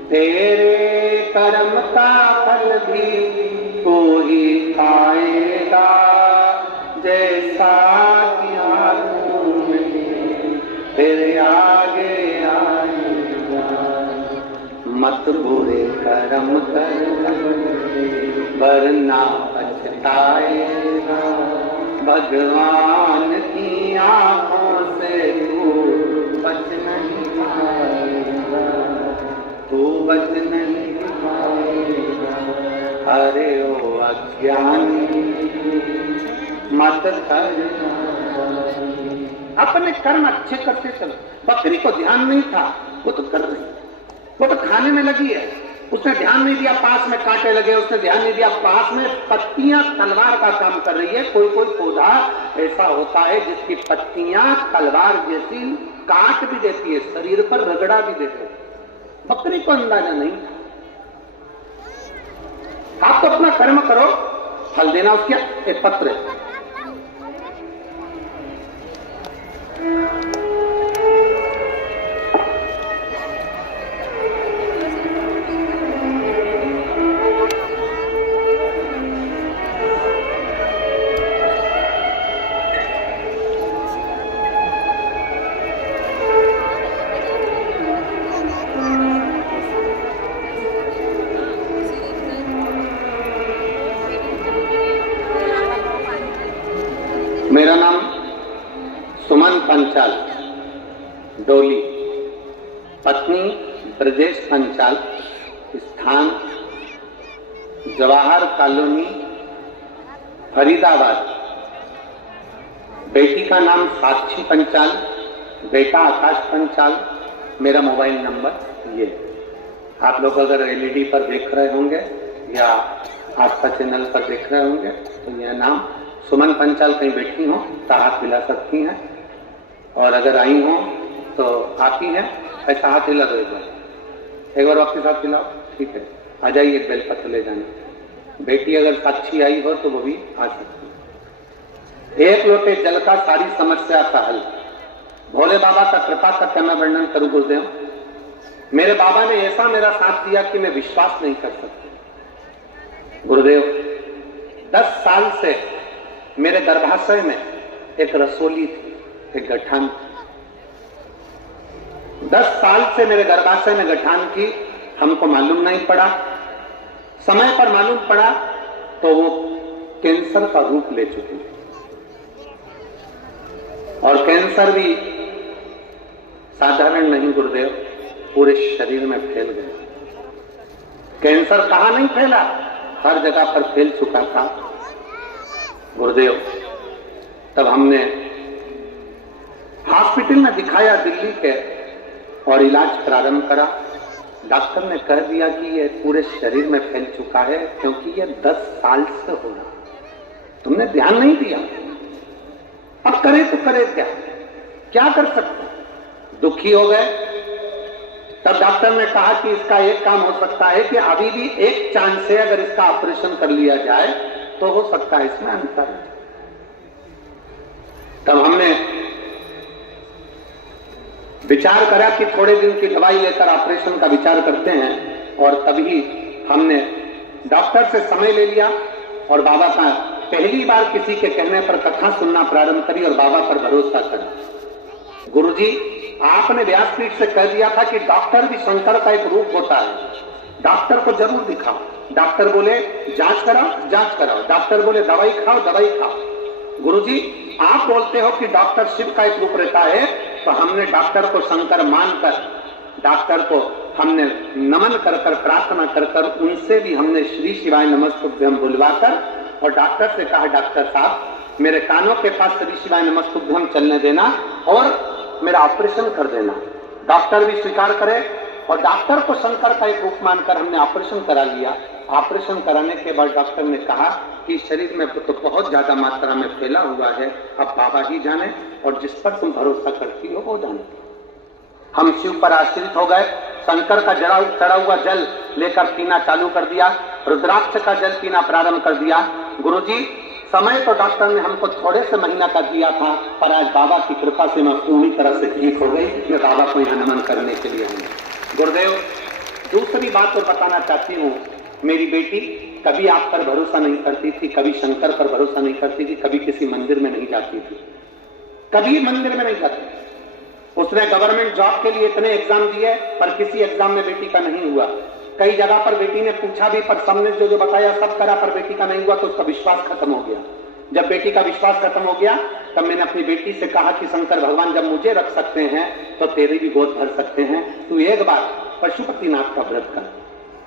तेरे कर्म का फल भी तू ही पाएगा, जैसा किया तूने तेरे आगे आएगा। मत बुरे कर्म कर वरना पछताएगा, भगवान की आंखों से तू बच नहीं पाएगा, तू बच नहीं पाएगा। अरे ओ अज्ञानी मत करना, अपने कर्म अच्छे करते चलो। बकरी को ध्यान नहीं था, वो तो कर रही, वो तो खाने में लगी है, उसने ध्यान नहीं दिया पास में कांटे लगे, उसने ध्यान नहीं दिया पास में पत्तियां तलवार का काम कर रही है। कोई कोई पौधा ऐसा होता है जिसकी पत्तियां तलवार जैसी काट भी देती है, शरीर पर रगड़ा भी देती है। बकरी को अंदाजा नहीं। आप तो अपना कर्म करो, फल देना उसका एक पत्र है। मेरा नाम सुमन पंचाल, डोली, पत्नी ब्रजेश पंचाल, स्थान जवाहर कॉलोनी, फरीदाबाद। बेटी का नाम साक्षी पंचाल, बेटा आकाश पंचाल। मेरा मोबाइल नंबर ये। आप लोग अगर एलईडी पर देख रहे होंगे या आस्था चैनल पर देख रहे होंगे तो यह नाम सुमन पंचाल कहीं बैठी हो तो हाथ हिला सकती हैं, और अगर आई हो तो आप ही हैं, ऐसा हाथ हिला दो एक बार आपके साथ हिलाओ, ठीक है। आ जाइए, बेलपत्र ले जाना। बेटी अगर साक्षी आई हो तो वो भी आ सकती है। एक लोटे जल का सारी समस्या का हल। भोले बाबा का कृपा का क्या मैं वर्णन करूं गुरुदेव। मेरे बाबा ने ऐसा मेरा साथ दिया कि मैं विश्वास नहीं कर सकता। गुरुदेव 10 साल से मेरे गर्भाशय में एक रसोली थी, एक गठान। 10 साल से मेरे गर्भाशय में गठान थी, हमको मालूम नहीं पड़ा। समय पर मालूम पड़ा तो वो कैंसर का रूप ले चुकी थी, और कैंसर भी साधारण नहीं गुरुदेव, पूरे शरीर में फैल गया। कैंसर कहां नहीं फैला, हर जगह पर फैल चुका था गुरुदेव। तब हमने हॉस्पिटल में दिखाया दिल्ली के और इलाज प्रारंभ करा। डॉक्टर ने कह दिया कि ये पूरे शरीर में फैल चुका है, क्योंकि ये 10 साल से हो रहा, तुमने ध्यान नहीं दिया। अब करे तो करे क्या कर सकते, दुखी हो गए। तब डॉक्टर ने कहा कि इसका एक काम हो सकता है कि अभी भी एक चांस से अगर इसका ऑपरेशन कर लिया जाए तो हो सकता है इसमें अंतर। तब हमने विचार करा कि थोड़े दिन की दवाई लेकर ऑपरेशन का विचार करते हैं, और तभी हमने डॉक्टर से समय ले लिया और बाबा का पहली बार किसी के कहने पर कथा सुनना प्रारंभ करी और बाबा पर भरोसा करा। गुरुजी, आपने व्यासपीठ से कह दिया था कि डॉक्टर भी शंकर का एक रूप होता है, डॉक्टर को जरूर दिखाओ। डॉक्टर बोले जांच कराओ, जांच कराओ। डॉक्टर बोले दवाई खाओ, दवाई खाओ। गुरुजी, आप बोलते हो कि डॉक्टर शिव का एक रूप रहता है, तो हमने डॉक्टर को शंकर मानकर, डॉक्टर को हमने नमन कर कर, प्रार्थना कर कर, उनसे भी हमने श्री शिवाय नमस्तुभ्यम बुलवाकर और डॉक्टर से कहा, डॉक्टर साहब मेरे कानों के पास श्री शिवाय नमस्तुभ्यम चलने देना और मेरा ऑपरेशन कर देना। डॉक्टर भी स्वीकार करे और डॉक्टर को शंकर का एक रूप मानकर हमने ऑपरेशन करा लिया। ऑपरेशन कराने के बाद डॉक्टर ने कहा कि शरीर में तो बहुत ज्यादा मात्रा में फैला हुआ है, अब बाबा ही जाने और जिस पर तुम भरोसा करती हो वो जाने। हम शिव पर आश्रित हो गए। शंकर का चढ़ा हुआ जल लेकर पीना चालू कर दिया, रुद्राक्ष का जल पीना प्रारंभ कर दिया। गुरुजी, समय तो डॉक्टर ने हमको थोड़े से महीना का दिया था, पर आज बाबा की कृपा से मैं पूरी तरह से ठीक हो गई। मैं बाबा को यहाँ नमन करने के लिए हूँ। गुरुदेव, दूसरी बात तो बताना चाहती हूँ, मेरी बेटी कभी आप पर भरोसा नहीं करती थी, कभी शंकर पर भरोसा नहीं करती थी, कभी किसी मंदिर में नहीं जाती थी, कभी मंदिर में नहीं जाती। उसने गवर्नमेंट जॉब के लिए इतने एग्जाम दिए पर किसी एग्जाम में बेटी का नहीं हुआ। कई जगह पर बेटी ने पूछा भी, पर सबने जो बताया सब करा, पर बेटी का नहीं हुआ, तो उसका विश्वास खत्म हो गया। जब बेटी का विश्वास खत्म हो गया तब मैंने अपनी बेटी से कहा कि शंकर भगवान जब मुझे रख सकते हैं तो तेरी भी गोद भर सकते हैं, तू एक बार पशुपतिनाथ का व्रत कर।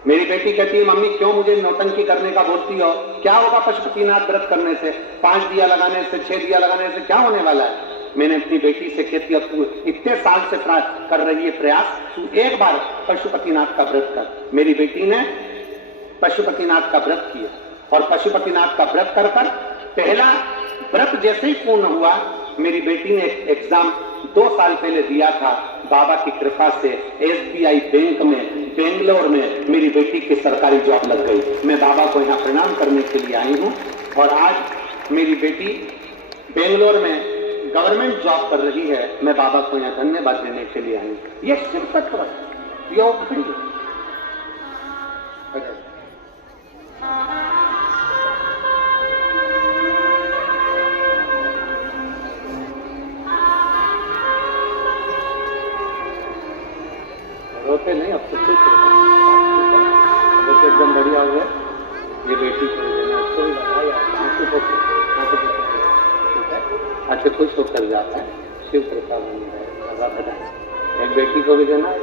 मेरी बेटी कहती है, मम्मी क्यों मुझे नौटंकी करने का बोलती हो, क्या होगा पशुपतिनाथ व्रत करने से, 5 दिया लगाने से, 6 दिया लगाने से क्या होने वाला है। मैंने अपनी बेटी से कहती है, तू इतने साल से कर रही है प्रयास, तू एक बार पशुपतिनाथ का व्रत कर। मेरी बेटी ने पशुपतिनाथ का व्रत किया और पशुपतिनाथ का व्रत कर कर पहला व्रत जैसे ही पूर्ण हुआ, मेरी बेटी ने एक एग्जाम 2 साल पहले दिया था। बाबा की कृपा से SBI बैंक में बेंगलोर में मेरी बेटी की सरकारी जॉब लग गई। मैं बाबा को यहाँ प्रणाम करने के लिए आई हूँ और आज मेरी बेटी बेंगलोर में गवर्नमेंट जॉब कर रही है। मैं बाबा को यहाँ धन्यवाद देने के लिए आई हूँ। ये शिव तत्व योग खड़ी है। रोते नहीं, अब तो खुश एकदम बढ़िया हो गए। ये बेटी को देना, इसको भी बधाई, आंसू को अच्छे खुश होकर जाता है। शिव कृपा बन जाए। एक बेटी को भी देना है,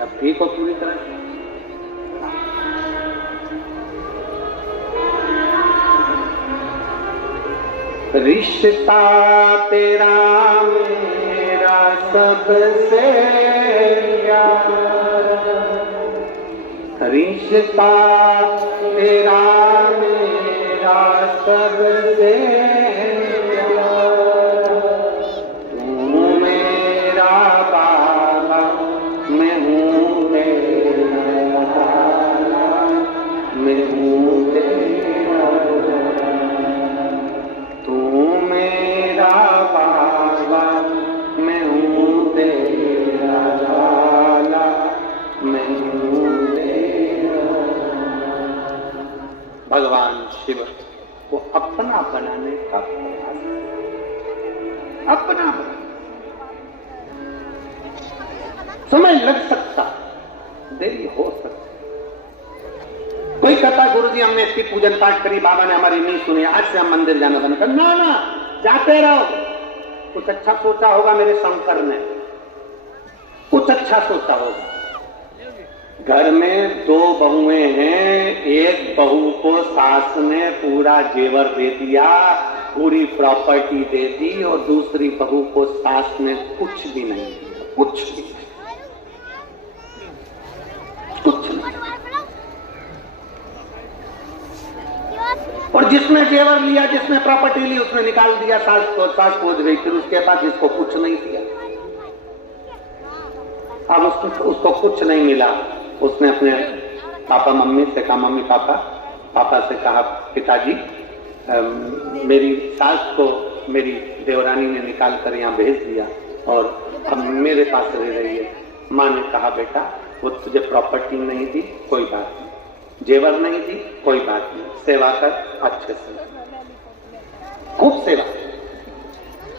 अब ठीक हो पूरी तरह से। रिश्ता तेरा मेरा सबसे रिश्ता तेरा मेरा सबसे तू मेरा बाबा, मैं हूँ तेरा, मैं हूँ तेरा, तू मेरा बाबा, मैं हूँ तेरा लाला, मैं हूँ भगवान शिव को अपना बनाने का प्रयास, अपना समय लग सकता, देरी हो सकती। कोई कहता गुरुजी हमने इतनी पूजन पाठ करी, बाबा ने हमारी नहीं सुनी, आज से हम मंदिर जाना बंद कर। ना ना, जाते रहो। कुछ अच्छा सोचा होगा मेरे शंकर ने, कुछ अच्छा सोचा होगा। घर में 2 बहुएं हैं, एक बहू को सास ने पूरा जेवर दे दिया, पूरी प्रॉपर्टी दे दी, और दूसरी बहू को सास ने कुछ भी नहीं दिया, कुछ भी, कुछ नहीं। और जिसने जेवर लिया, जिसने प्रॉपर्टी ली, उसने निकाल दिया सास को, सास खोज गई, फिर उसके पास इसको कुछ नहीं दिया। अब उसको कुछ नहीं मिला। उसने अपने पापा मम्मी से कहा, मम्मी पापा से कहा, पिताजी मेरी सास को मेरी देवरानी ने निकाल कर यहाँ भेज दिया और अब मेरे पास रह रही है। माँ ने कहा, बेटा वो तुझे प्रॉपर्टी नहीं दी, कोई बात नहीं, जेवर नहीं दी, कोई बात नहीं, सेवा कर अच्छे से, खूब सेवा।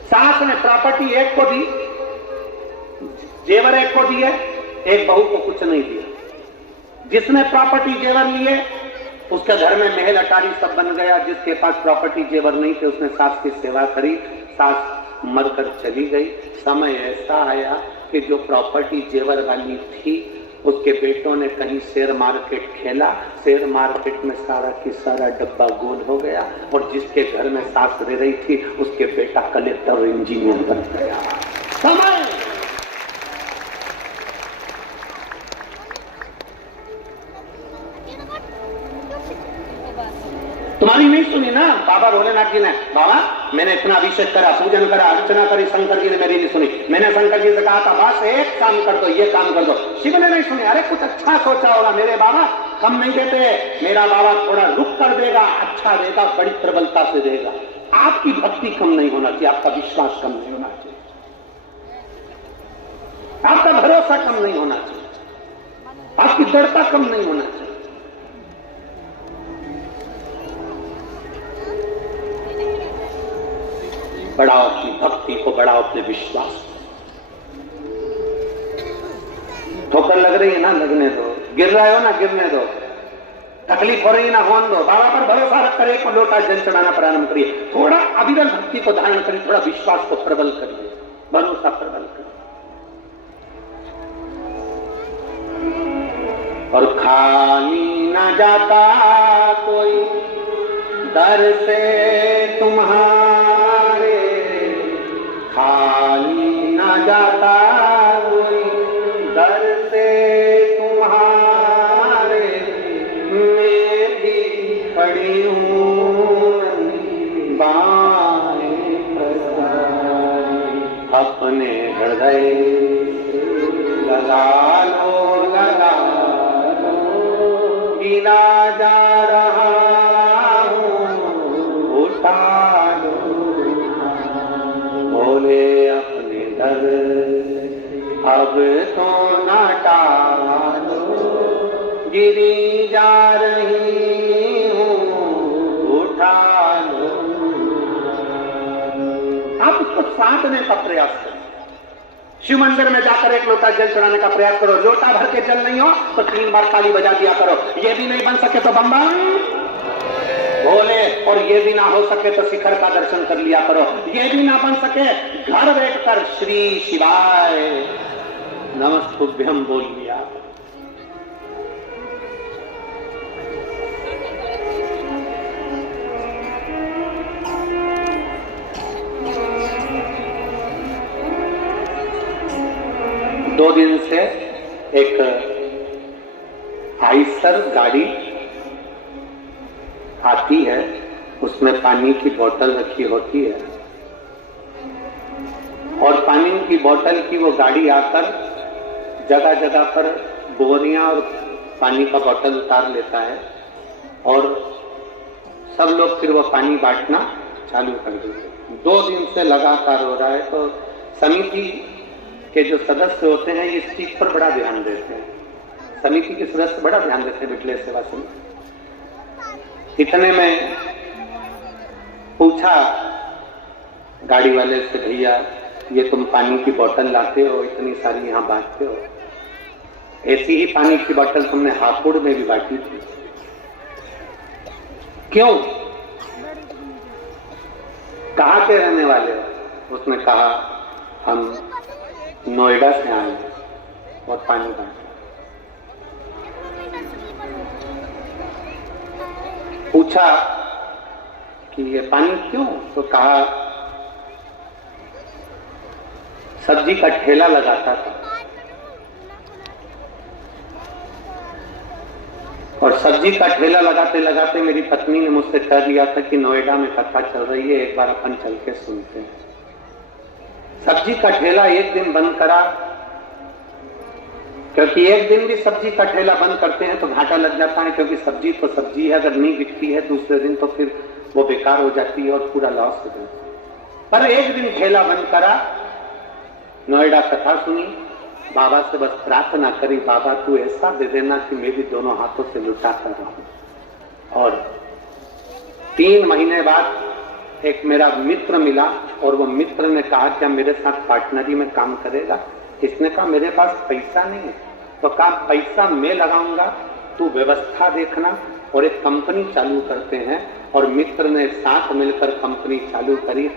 सास ने प्रॉपर्टी एक को दी, जेवर एक को दिए, एक बहू को कुछ नहीं दिया। जिसने प्रॉपर्टी जेवर लिए उसके घर में महल अटारी सब बन गया। जिसके पास प्रॉपर्टी जेवर नहीं थे उसने सास की सेवा करी, सास मरकर चली गई। समय ऐसा आया कि जो प्रॉपर्टी जेवर वाली थी उसके बेटों ने कहीं शेयर मार्केट खेला, शेयर मार्केट में सारा की सारा डब्बा गोल हो गया, और जिसके घर में सास रह रही थी उसके बेटा कलेक्टर इंजीनियर बन गया। समय तुम्हारी नहीं सुनी ना बाबा भोलेनाथ जी ने। बाबा मैंने इतना अभिषेक करा, पूजन करा, अर्चना करी, शंकर जी ने मेरी नहीं सुनी। मैंने शंकर जी से कहा था बस एक काम कर दो, ये काम कर दो, शिव ने नहीं सुनी। अरे कुछ अच्छा सोचा होगा, मेरे बाबा कम नहीं देते, मेरा बाबा थोड़ा रुक कर देगा, अच्छा देगा, बड़ी प्रबलता से देगा। आपकी भक्ति कम नहीं होना चाहिए, आपका विश्वास कम नहीं होना चाहिए, आपका भरोसा कम नहीं होना चाहिए, आपकी दृढ़ता कम नहीं होना चाहिए। बढ़ाओ अपनी भक्ति को, बढ़ाओ अपने विश्वास को। ठोकर लग रही है ना, लगने दो। गिर रहे हो ना, गिरने दो। तकलीफ हो रही है ना, होने दो। बाबा पर भरोसा रखकर एक लोटा जल चढ़ाना प्रारंभ करिए। थोड़ा अविरल भक्ति को धारण करिए, थोड़ा विश्वास को प्रबल करिए, भरोसा प्रबल करिए। और खाली न जाता कोई दर से तुम्हारे, खाली न जाता कोई दर से तुम्हारे, मैं भी खड़ी हूँ बाएं पसारी। अपने हृदय लगा लो, लगा लो, गिना जा रहा बोले अपने दर अब तो न टालो, गिरी जा रही हूँ उठा लो। आप उसको साधने का प्रयास करें। शिव मंदिर में जाकर एक लोटा जल चढ़ाने का प्रयास करो। लोटा भर के जल नहीं हो तो 3 बार ताली बजा दिया करो। ये भी नहीं बन सके तो बम बम बोले, और ये भी ना हो सके तो शिखर का दर्शन कर लिया करो। ये भी ना बन सके घर बैठकर श्री शिवाय नमस्तुभ्यम बोल लिया। दो दिन से एक आइसर गाड़ी आती है, उसमें पानी की बोतल रखी होती है, और पानी की बोतल की वो गाड़ी आकर जगह जगह पर बोरियां और पानी का बोतल उतार लेता है, और सब लोग फिर वो पानी बांटना चालू कर देते हैं। 2 दिन से लगातार हो रहा है। तो समिति के जो सदस्य होते हैं इस चीज पर बड़ा ध्यान देते हैं। समिति के सदस्य बड़ा ध्यान देते हैं बिटले सेवा समिति। इतने में पूछा गाड़ी वाले से, भैया ये तुम पानी की बोतल लाते हो, इतनी सारी यहाँ बांटते हो, ऐसी ही पानी की बोतल तुमने हापुड़ में भी बांटी थी, क्यों? कहाँ के रहने वाले हो? उसने कहा हम नोएडा से आए और पानी बांटे। पूछा कि ये पानी क्यों? तो कहा सब्जी का ठेला लगाता था और सब्जी का ठेला लगाते लगाते मेरी पत्नी ने मुझसे कह दिया था कि नोएडा में कथा चल रही है, एक बार अपन चल के सुनते हैं। सब्जी का ठेला एक दिन बंद करा, क्योंकि एक दिन भी सब्जी का ठेला बंद करते हैं तो घाटा लग जाता है, क्योंकि सब्जी तो सब्जी है, अगर नहीं बिकती है दूसरे दिन तो फिर वो बेकार हो जाती है और पूरा लॉस हो जाता है। पर एक दिन ठेला बंद करा, नोएडा कथा सुनी, बाबा से बस प्रार्थना करी, बाबा तू ऐसा दे देना कि मैं भी दोनों हाथों से लुटा कर रहूं। और 3 महीने बाद एक मेरा मित्र मिला और वो मित्र ने कहा क्या मेरे साथ पार्टनरी में काम करेगा? इसने कहा मेरे पास पैसा नहीं है। तो कहा पैसा मैं लगाऊंगा, तू व्यवस्था देखना, और एक कंपनी चालू करते हैं। और मित्र ने साथ मिलकर कंपनी चालू करी,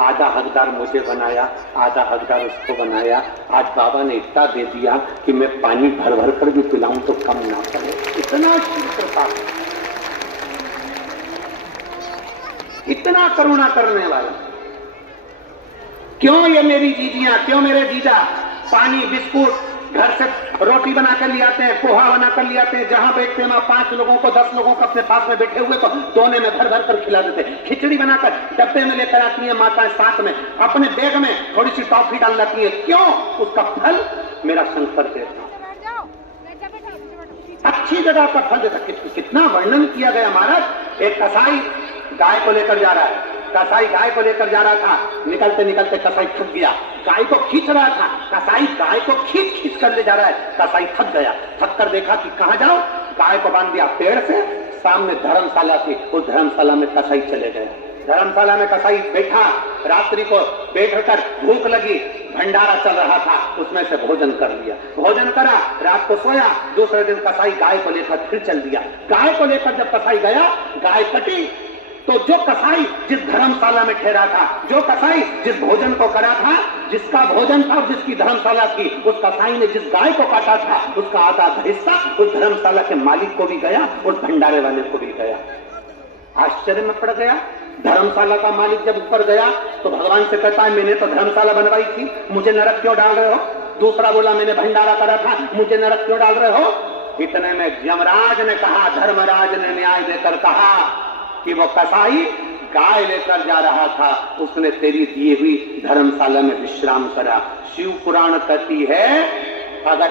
आधा हकदार मुझे बनाया, आधा हकदार उसको बनाया। आज बाबा ने इतना दे दिया कि मैं पानी भर भर कर भी पिलाऊं तो कम ना पड़े, इतना कृपा, इतना करुणा करने वाला। क्यों ये मेरी जीजियां, क्यों मेरे जीजा पानी बिस्कुट घर से रोटी बनाकर ले आते हैं, पोहा बनाकर ले आते हैं, जहां बैठते हैं 5 लोगों को 10 लोगों को अपने पास में बैठे हुए को दोने में भर भर कर खिला देते हैं। खिचड़ी बनाकर डब्बे में लेकर आती है माताएं, साथ में अपने बैग में थोड़ी सी टॉफी डाल लाती है। क्यों? उसका फल मेरा शंकर देता, अच्छी जगह पर फल देता। कितना वर्णन किया गया महाराज। एक कसाई गाय को लेकर जा रहा है, कसाई गाय को लेकर जा रहा था, निकलते निकलते कसाई थक गया, गाय को खींच रहा था, कसाई गाय को खींच खींच कर ले जा रहा है, कसाई थक गया, थक कर देखा कि कहां जाओ, गाय को बांध दिया पेड़ से, सामने धर्मशाला थी, उस धर्मशाला में कसाई चले गए। धर्मशाला में कसाई बैठा, रात्रि को बैठकर भूख लगी, भंडारा चल रहा था, उसमें से भोजन कर लिया, भोजन करा, रात को सोया। दूसरे दिन कसाई गाय को लेकर फिर चल दिया। गाय को लेकर जब कसाई गया, गाय कटी, तो जो कसाई जिस धर्मशाला में ठहरा था, जो कसाई जिस भोजन को करा था, जिसका भोजन था और जिसकी धर्मशाला थी, उस कसाई ने जिस गाय को काटा था, उसका आधा हिस्सा उस धर्मशाला के मालिक को भी गया, उस भंडारे वाले को भी गया। आश्चर्य में पड़ गया। धर्मशाला का मालिक जब ऊपर गया तो भगवान से कहता है मैंने तो धर्मशाला बनवाई थी, मुझे नरक क्यों डाल रहे हो? दूसरा बोला मैंने भंडारा करा था, मुझे नरक क्यों डाल रहे हो? इतने में यमराज ने कहा, धर्मराज ने न्याय देकर कहा कि वो कसाई गाय लेकर जा रहा था, उसने तेरी दी हुई धर्मशाला में विश्राम करा। शिव पुराण कहती है अगर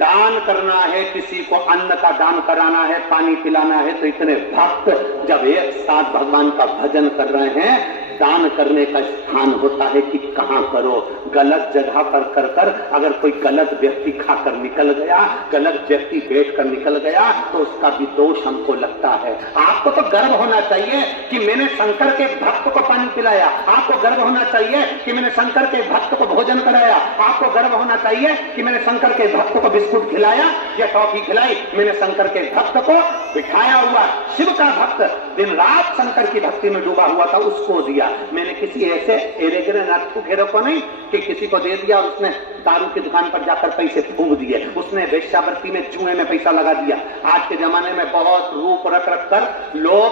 दान करना है, किसी को अन्न का दान कराना है, पानी पिलाना है, तो इतने भक्त जब एक साथ भगवान का भजन कर रहे हैं, दान करने का स्थान होता है कि कहां करो। गलत जगह पर कर कर अगर कोई गलत व्यक्ति खाकर निकल गया, गलत व्यक्ति बैठकर निकल गया, तो उसका भी दोष हमको लगता है। आपको तो गर्व होना चाहिए कि मैंने शंकर के भक्त को पानी पिलाया, आपको गर्व होना चाहिए कि मैंने शंकर के भक्त को भोजन कराया, आपको गर्व होना चाहिए कि मैंने शंकर के भक्त को बिस्कुट खिलाया या टॉफी खिलाई, मैंने शंकर के भक्त को बिठाया हुआ। शिव का भक्त दिन रात शंकर की भक्ति में डूबा हुआ था, उसको दिया। मैंने किसी ऐसे एरेगरे नाथू घेरो को नहीं कि किसी को दे दिया, उसने दारू की दुकान पर जाकर पैसे फूंक दिए, उसने वेश्यावृत्ति में जुए में पैसा लगा दिया। आज के जमाने में बहुत रूप रख रख कर लोग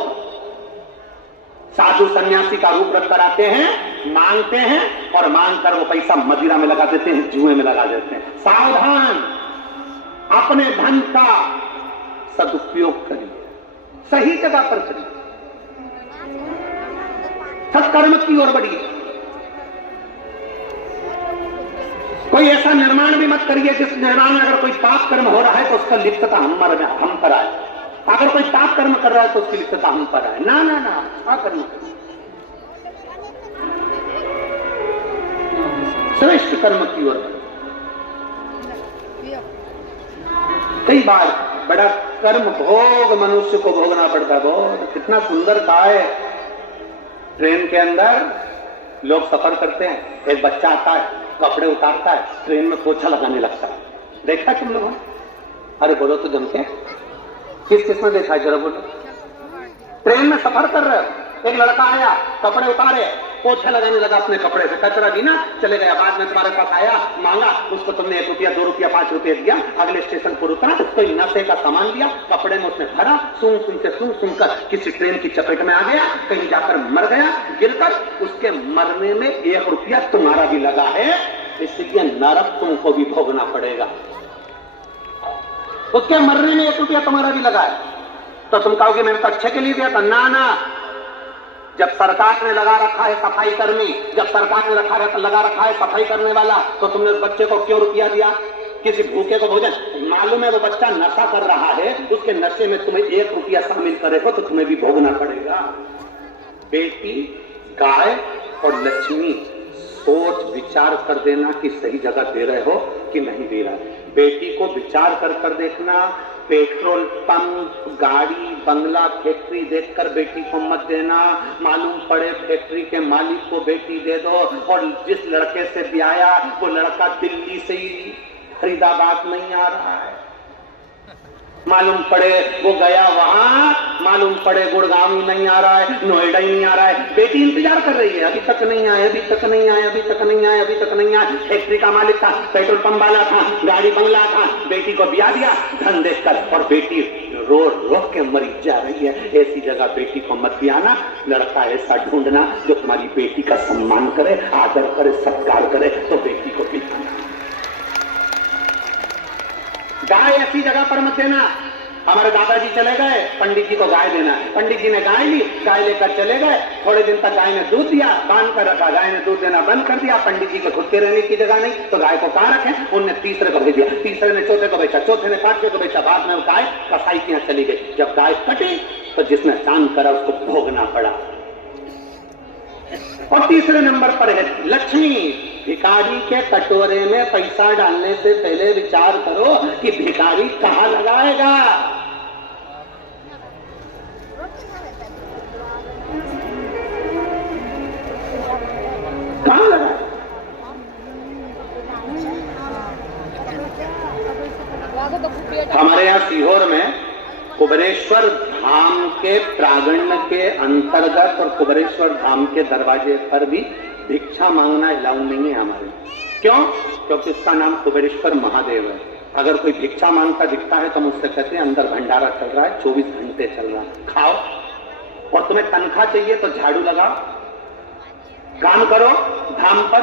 साधु सन्यासी का रूप रख कर आते हैं, मांगते हैं और मांग कर वो पैसा मदिरा में लगा देते हैं, जुए में लगा देते हैं। सावधान, अपने धन का सदुपयोग करिए, सही जगह पर करिए, सत्कर्म की ओर बढ़िए। कोई ऐसा निर्माण भी मत करिए जिस निर्माण में अगर कोई पाप कर्म हो रहा है तो उसका लिप्तता हम पर आए। अगर कोई पाप कर्म कर रहा है तो उसकी लिप्तता हम पर आए। ना ना ना, अच्छा कर्म करिए, श्रेष्ठ कर्म की ओर। कई बार बड़ा कर्म भोग मनुष्य को भोगना पड़ता है। बहुत कितना सुंदर कहा है, ट्रेन के अंदर लोग सफर करते हैं, एक बच्चा आता है, कपड़े उतारता है, ट्रेन में पोछा लगाने लगता है। देखा तुम लोगों? अरे बोलो तो जम के, किस किस ने देखा है जरा बोलो। ट्रेन में सफर कर रहे हो, एक लड़का आया, कपड़े उतारे, पोछा लगाने लगा अपने कपड़े से, कचरा भी ना चले गया। बाद में तुम्हारे पास आया, मांगा, उसको तुमने 1 रुपया 2 रुपया 5 रुपये दिया, अगले स्टेशन पर उतरा, कोई नशे का सामान दिया, कपड़े में उसने भरा, सुन सुनकर किसी ट्रेन की चपेट में आ गया, कहीं जाकर मर गया, गिरकर। उसके मरने में 1 रुपया तुम्हारा भी लगा है, इसलिए नरक तुमको भी भोगना पड़ेगा। उसके मरने में 1 रुपया तुम्हारा भी लगा है। तो तुम कहोगे मैंने तो अच्छे के लिए दिया था। ना, जब सरकार ने लगा रखा है सफाई कर्मी, जब सरकार ने लगा रखा है सफाई करने वाला, तो तुमने उस बच्चे को क्यों रुपया दिया? किसी भूखे को भोजन? मालूम है वो बच्चा नशा कर रहा है, उसके नशे में तुम्हें 1 रुपया शामिल करे हो तो तुम्हें भी भोगना पड़ेगा। बेटी, गाय और लक्ष्मी, सोच विचार कर देना कि सही जगह दे रहे हो कि नहीं दे रहा। बेटी को विचार कर देखना, पेट्रोल पंप, गाड़ी, बंगला, फैक्ट्री देखकर बेटी को मत देना। मालूम पड़े फैक्ट्री के मालिक को बेटी दे दो, और जिस लड़के से ब्याया वो लड़का दिल्ली से ही फरीदाबाद नहीं आ रहा है। मालूम पड़े वो गया वहां, मालूम पड़े गुड़गांव ही नहीं आ रहा है, नोएडा ही नहीं आ रहा है। बेटी इंतजार कर रही है, अभी तक नहीं आए, अभी तक नहीं आए, अभी तक नहीं आए, अभी तक नहीं आए। फैक्ट्री का मालिक था, पेट्रोल पंप वाला था, गाड़ी बंगला था, बेटी को ब्याह दिया धन देखकर, और बेटी रो के मरी जा रही है। ऐसी जगह बेटी को मत ब्याहना। लड़का ऐसा ढूंढना जो तुम्हारी बेटी का सम्मान करे, आदर करे, सत्कार करे, तो बेटी को भी। गाय ऐसी जगह पर मत देना। हमारे दादाजी चले गए, पंडित जी को गाय देना है, पंडित जी ने गाय ली, गाय लेकर चले गए, थोड़े दिन तक गाय ने दूध दिया, बांध कर रखा, गाय ने दूध देना बंद कर दिया। पंडित जी को खुद के रहने की जगह नहीं, तो गाय को कहां रखें? उनने तीसरे को भेज दिया, तीसरे ने चौथे को बेचा, चौथे ने पांचवे को बेचा। बाद में गाय कसाई के यहां चली गई। जब गाय कटी तो जिसने दान करा उसको भोगना पड़ा। और तीसरे नंबर पर है लक्ष्मी। भिखारी के कटोरे में पैसा डालने से पहले विचार करो कि भिखारी कहां लगाएगा। कहां लगाएगा? हमारे यहाँ सीहोर में कुबेरेश्वर धाम के प्रांगण के अंतर्गत और कुबेरेश्वर धाम के दरवाजे पर भी भिक्षा मांगना अलाउ नहीं है हमारे। क्यों? क्योंकि उसका नाम कुबेरेश्वर महादेव है। अगर कोई भिक्षा मांगता दिखता है तो मुझसे कहते हैं अंदर भंडारा चल रहा है, 24 घंटे चल रहा है, खाओ। और तुम्हें तनख्वाह चाहिए तो झाड़ू लगाओ, काम करो धाम पर,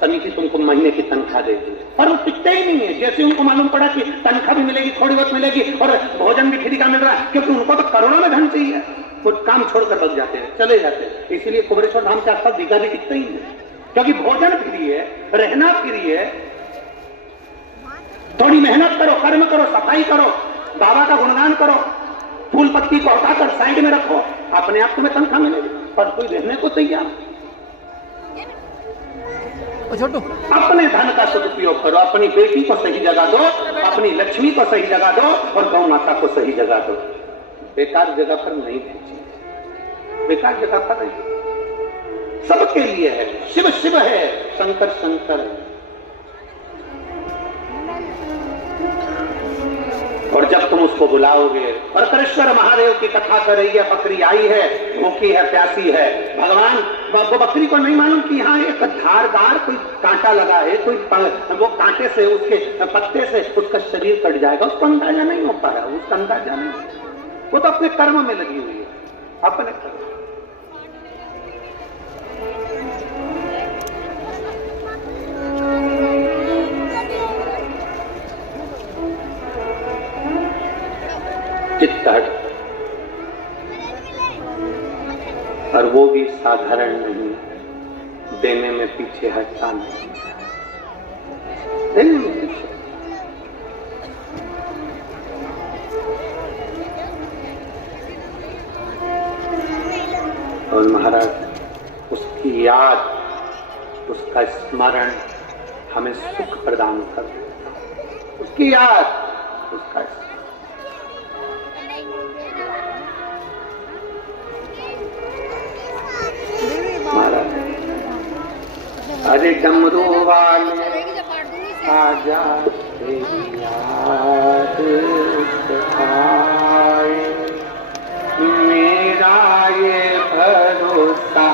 समिति तुमको महीने की तनख्वाह देगी। पर वो टिकते ही नहीं है। जैसे उनको मालूम पड़ा कि तनख्वाह भी मिलेगी, थोड़ी बहुत मिलेगी और भोजन भी फ्री का मिल रहा है, क्योंकि उनको तो करोड़ों में धन चाहिए, वो काम छोड़कर बच जाते हैं, चले जाते हैं। इसीलिए कुबेरेश्वर धाम के आसपास भिखारी टिकते ही नहीं, क्योंकि भोजन फ्री है, रहना फ्री है। थोड़ी मेहनत करो, कर्म करो, सफाई करो, बाबा का गुणगान करो, फूल पत्ती को हटाकर साइड में रखो, अपने आप तुम्हें तनख्वाह मिलेगी। पर कोई रहने को तैयार। अपने धन का सदुपयोग करो, अपनी बेटी को सही जगह दो, अपनी लक्ष्मी को सही जगह दो और गौ माता को सही जगह दो। बेकार जगह पर नहीं भेजिए, बेकार जगह पर नहीं। सबके लिए है, शिव शिव है, शंकर शंकर है। और जब तुम उसको बुलाओगे, और करेश्वर महादेव की कथा कर रही है, बकरी आई है, भूखी है, प्यासी है, भगवान वो बकरी को नहीं मालूम कि यहाँ एक धारदार कोई कांटा लगा है, कोई वो कांटे से, उसके पत्ते से उसका शरीर कट जाएगा, उसको अंदाजा नहीं हो पा रहा, उसका अंदाजा नहीं। वो तो अपने कर्म में लगी हुई है, अपने कर्म। चित्त हट, और वो भी साधारण नहीं, देने में पीछे हटता नहीं, देने में पीछे। और महाराज उसकी याद, उसका स्मरण हमें सुख प्रदान कर देता है। उसकी याद, उसका अरे डमरू वाले आजा तेरी याद सताए, मेरा ये भरोसा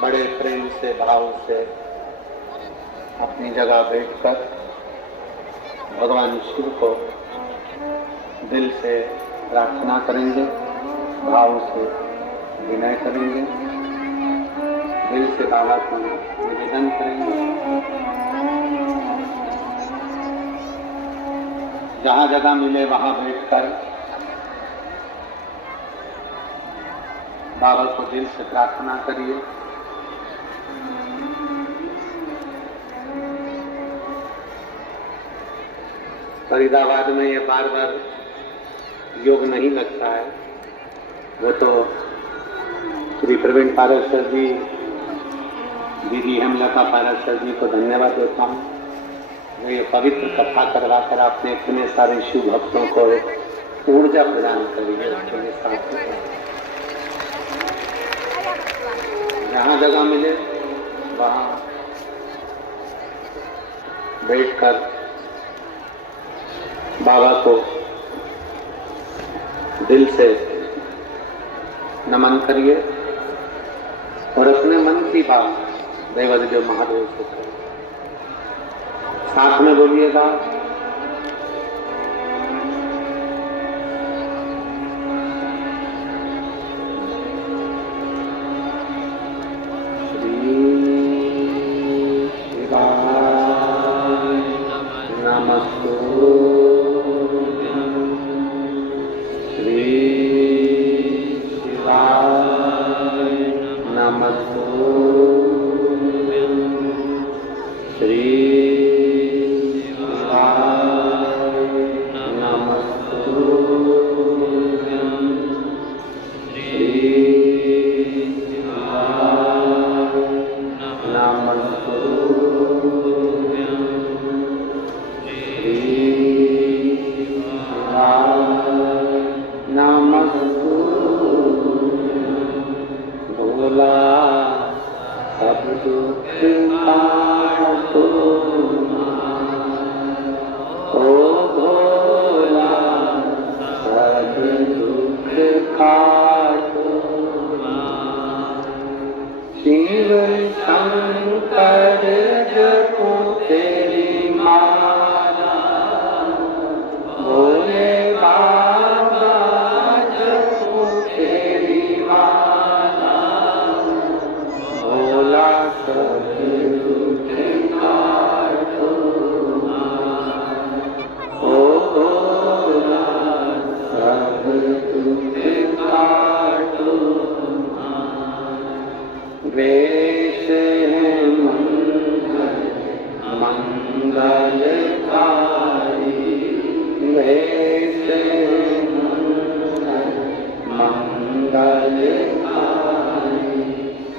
बड़े प्रेम से भाव से अपनी जगह बैठकर भगवान शिव को दिल से प्रार्थना करेंगे, भाव से विनय करेंगे, दिल से बाबा को निवेदन करेंगे। जहाँ जगह मिले वहाँ बैठकर बाबा को दिल से प्रार्थना करिए। फरीदाबाद में ये बार बार योग नहीं लगता है, वो तो श्री प्रवीण पारसर जी, दीदी हेमलता पारसर जी को धन्यवाद देता हूँ। वो ये पवित्र कथा करवा कर आपने इतने सारे शिव भक्तों को एक ऊर्जा प्रदान करी है। उसके लिए साथ जहाँ जगह मिले वहाँ बैठकर बाबा को दिल से नमन करिए और अपने मन की बात देवादिदेव महादेव से करिए। साथ में बोलिएगा, श्री शिवाय नमस्तु,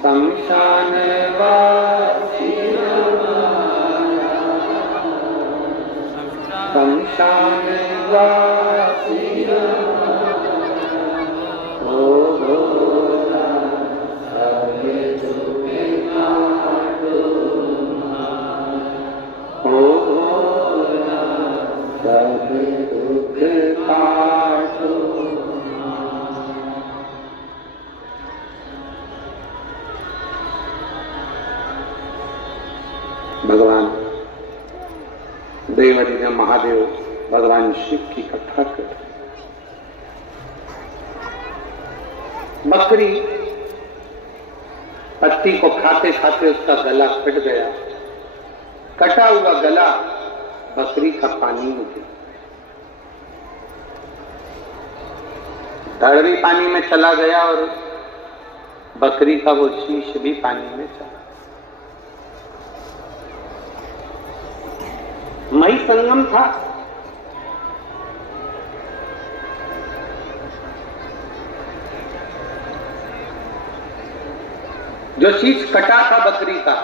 शमशान श्मशान वासी हो भोला सब दुख काटो हो भोला सब दुख काटो। भगवान देवादिदेव महादेव भगवान शिव की कथा कर। बकरी पत्ती को खाते खाते उसका गला कट गया। कटा हुआ गला बकरी का पानी में गिरा। धड़ भी पानी में चला गया और बकरी का वो शीश भी पानी में चला। मई संगम था। जो शीश कटा था बकरी का,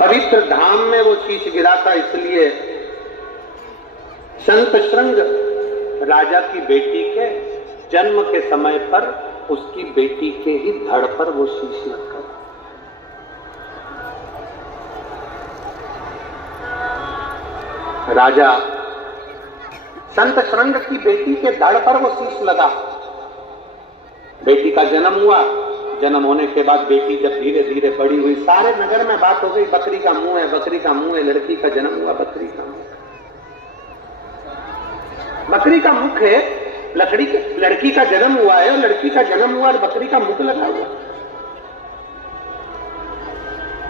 पवित्र धाम में वो शीश गिरा था, इसलिए संत श्रृंग राजा की बेटी के जन्म के समय पर उसकी बेटी के ही धड़ पर वो शीश लगा। राजा संत श्रृंग की बेटी के धड़ पर वो शीश लगा। बेटी का जन्म हुआ। जन्म होने के बाद बेटी जब धीरे धीरे बड़ी हुई, सारे नगर में बात हो गई, बकरी का मुंह है, बकरी का मुंह है, लड़की का जन्म हुआ, बकरी का मुंह, बकरी का मुख है, लड़की का जन्म हुआ है और लड़की का जन्म हुआ और बकरी का मुख लगा हुआ।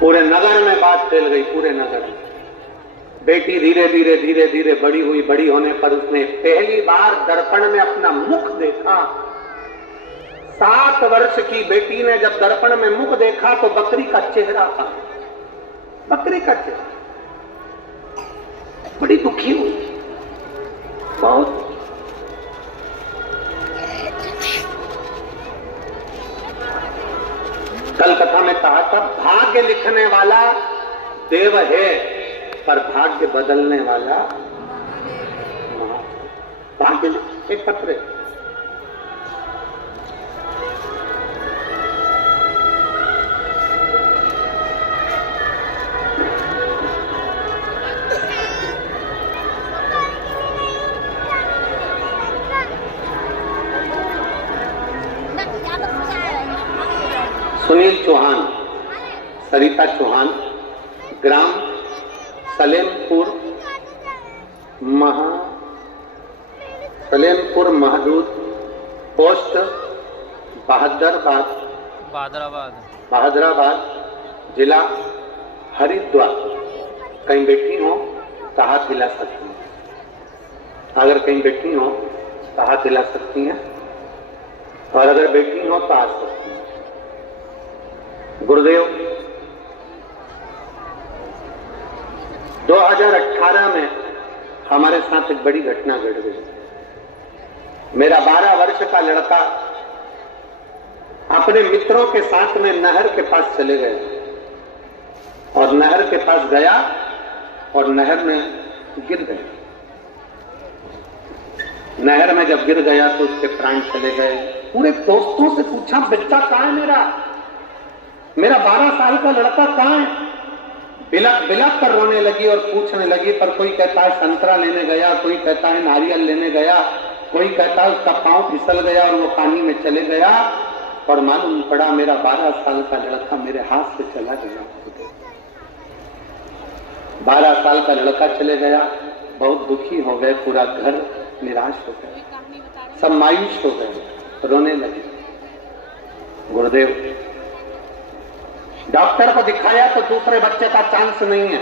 पूरे नगर में बात फैल गई, पूरे नगर में। बेटी धीरे धीरे धीरे धीरे बड़ी हुई। बड़ी होने पर उसने पहली बार दर्पण में अपना मुख देखा। 7 वर्ष की बेटी ने जब दर्पण में मुख देखा तो बकरी का चेहरा था, बकरी का चेहरा। बड़ी दुखी हुई, बहुत। कल कथा में कहा था, भाग्य लिखने वाला देव है पर भाग्य बदलने वाला भाग्य। एक पत्र है, सुनील चौहान, सरिता चौहान, ग्राम सलेमपुर महदूद, पोस्ट बहादुराबाद, जिला हरिद्वार। कहीं बैठी हो तो हाथ हिला सकती हैं। अगर कहीं बैठी हो तो हाथ हिला सकती हैं, और अगर बैठी हो तो आ सकती हैं। गुरुदेव 2018 में हमारे साथ एक बड़ी घटना घट गई। मेरा 12 वर्ष का लड़का अपने मित्रों के साथ में नहर के पास चले गए, और नहर के पास गया और नहर में गिर गया। नहर में जब गिर गया तो उसके प्राण चले गए। पूरे दोस्तों से पूछा, बच्चा कहाँ है मेरा 12 साल का लड़का कहाँ है? बिलक कर रोने लगी और पूछने लगी। पर कोई कहता है संतरा लेने गया, कोई कहता है नारियल लेने गया, कोई कहता है उसका पांव फिसल गया और वो पानी में चले गया, और मालूम पड़ा मेरा 12 साल का लड़का मेरे हाथ से चला गया। 12 साल का लड़का चले गया। बहुत दुखी हो गए, पूरा घर निराश हो गया, सब मायूस हो गए, रोने लगे। गुरुदेव डॉक्टर को दिखाया तो दूसरे बच्चे का चांस नहीं है।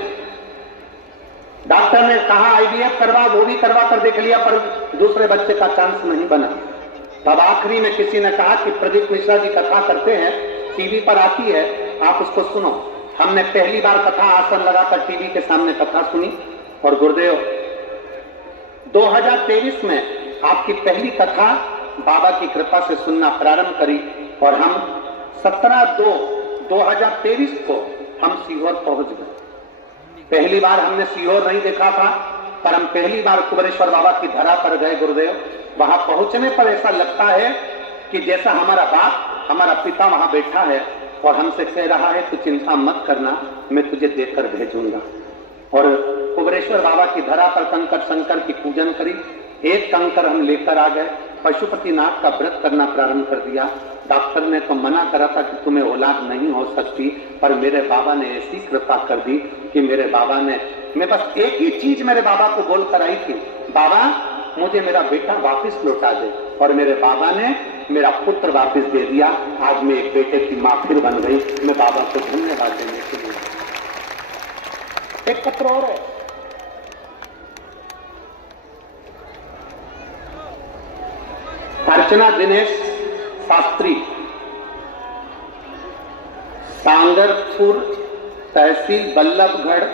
डॉक्टर ने कहा IVF करवा, वो भी करवा कर देख लिया, पर दूसरे बच्चे का चांस नहीं बना। तब आखिरी में किसी ने कहा कि प्रदीप मिश्रा जी कथा करते हैं, टीवी पर आती है, आप उसको सुनो। हमने पहली बार कथा आसन लगाकर टीवी के सामने कथा सुनी, और गुरुदेव 2023 में आपकी पहली कथा बाबा की कृपा से सुनना प्रारंभ करी, और हम 17/2/2023 को हम सीहोर पहुंच गए। पहली बार हमने सीहोर नहीं देखा था, पर हम पहली बार कुबेरेश्वर बाबा की धरा पर गए गुरुदेव। वहां पहुंचने पर ऐसा लगता है कि जैसा हमारा बाप, हमारा पिता वहां बैठा है और हमसे कह रहा है तू चिंता मत करना, मैं तुझे देकर भेजूंगा। और कुबेरेश्वर बाबा की धरा पर कंकर शंकर की पूजन करी। एक कंकर हम लेकर आ गए, पशुपतिनाथ का व्रत करना प्रारंभ कर दिया। डॉक्टर ने तो मना करा था कि तुम्हें औलाद नहीं हो सकती, पर मेरे बाबा ने ऐसी कृपा कर दी कि मेरे बाबा ने, मैं बस एक ही चीज मेरे बाबा को बोल कर आई थी, बाबा मुझे मेरा बेटा वापस लौटा दे, और मेरे बाबा ने मेरा पुत्र वापस दे दिया। आज मैं एक बेटे की मां फिर बन गई। मैं बाबा को धन्यवाद देने के लिए। एक पत्र और है, अर्चना दिनेश शास्त्री, सांगरपुर तहसील बल्लभगढ़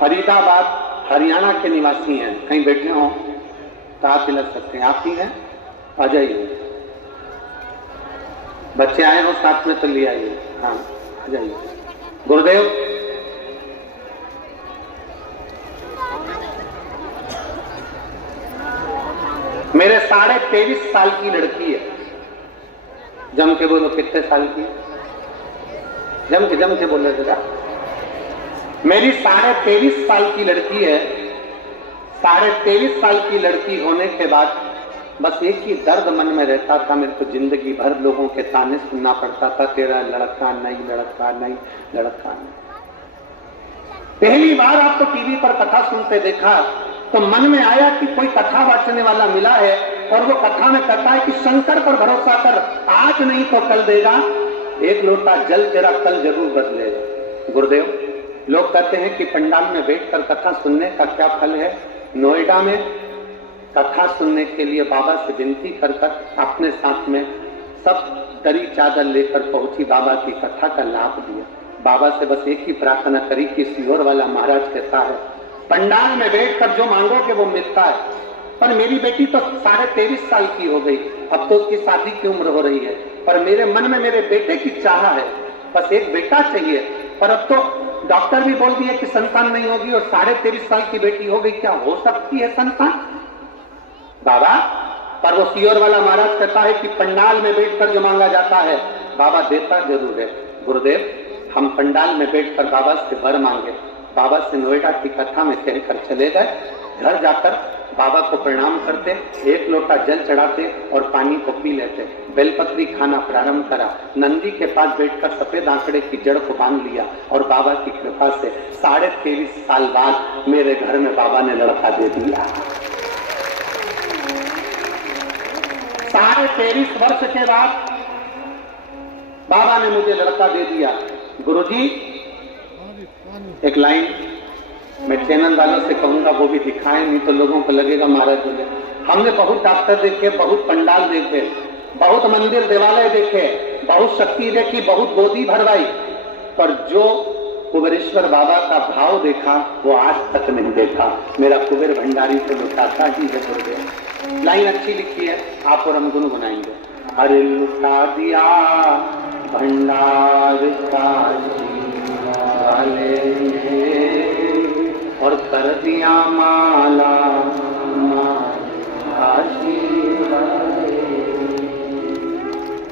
फरीदाबाद हरियाणा के निवासी हैं। कहीं बैठे हो तो आप लग सकते हैं, आप ही हैं, आ जाइए। बच्चे आए हो साथ में तो ले आइए, हाँ आ जाइए। गुरुदेव मेरे 23.5 साल की लड़की है। जम के बोलो, कितने साल की? जम के बोल रहे थे। मेरी 23.5 साल की लड़की है। 23.5 साल की लड़की होने के बाद बस एक ही दर्द मन में रहता था, मेरे को जिंदगी भर लोगों के ताने सुनना पड़ता था, तेरा लड़का नहीं, लड़का नहीं, लड़का नहीं। पहली बार आपको टीवी पर कथा सुनते देखा तो मन में आया कि कोई कथा वाचने वाला मिला है, और वो कथा में कहता है कि शंकर पर भरोसा कर, आज नहीं तो कल देगा, एक लोटा जल तेरा कल जरूर बदलेगा। गुरुदेव, लोग कहते हैं कि पंडाल में बैठकर कथा सुनने का क्या फल है। नोएडा में कथा सुनने के लिए बाबा से विनती कर अपने साथ में सब दरी चादर लेकर पहुंची, बाबा की कथा का लाभ दिया। बाबा से बस एक ही प्रार्थना करी कि सीहोर वाला महाराज कहता है पंडाल में बैठकर जो मांगोगे वो मिलता है। पर मेरी बेटी तो 23.5 साल की हो गई, अब तो उसकी शादी की उम्र हो रही है, पर मेरे मन में मेरे बेटे की चाह है, बस एक बेटा चाहिए। पर अब तो डॉक्टर भी बोल दिए कि संतान नहीं होगी, और 23.5 साल की बेटी हो गई, क्या हो सकती है संतान बाबा? पर वो सीहोर वाला महाराज कहता है कि पंडाल में बैठकर जो मांगा जाता है बाबा देता जरूर है। गुरुदेव, हम पंडाल में बैठकर बाबा से वर मांगे, बाबा से नोएडा की कथा में कहकर चले गए। घर जाकर बाबा को प्रणाम करते, एक लोटा जल चढ़ाते और पानी को पी लेते। बेलपत्री खाना प्रारंभ करा। नंदी के पास बैठकर सफेद आंकड़े की जड़ को बांध लिया, और बाबा की कृपा से 23.5 साल बाद मेरे घर में बाबा ने लड़का दे दिया। 23.5 वर्ष के बाद बाबा ने मुझे लड़का दे दिया। गुरुजी, एक लाइन मैं चैनल वालों से कहूंगा वो भी दिखाएं, नहीं तो लोगों को लगेगा महाराज बोले। हमने बहुत डॉक्टर देखे, बहुत पंडाल देखे, बहुत मंदिर देवालय देखे, बहुत शक्ति देखी, बहुत गोदी भरवाई, पर जो कुबेरेश्वर बाबा का भाव देखा वो आज तक नहीं देखा। मेरा कुबेर भंडारी तो लुटाता ही है। गुरुदेव, लाइन अच्छी लिखी है, आप और हम गुनगुनाएंगे। अरे लुटा दिया भंडार वाले और कर दिया माला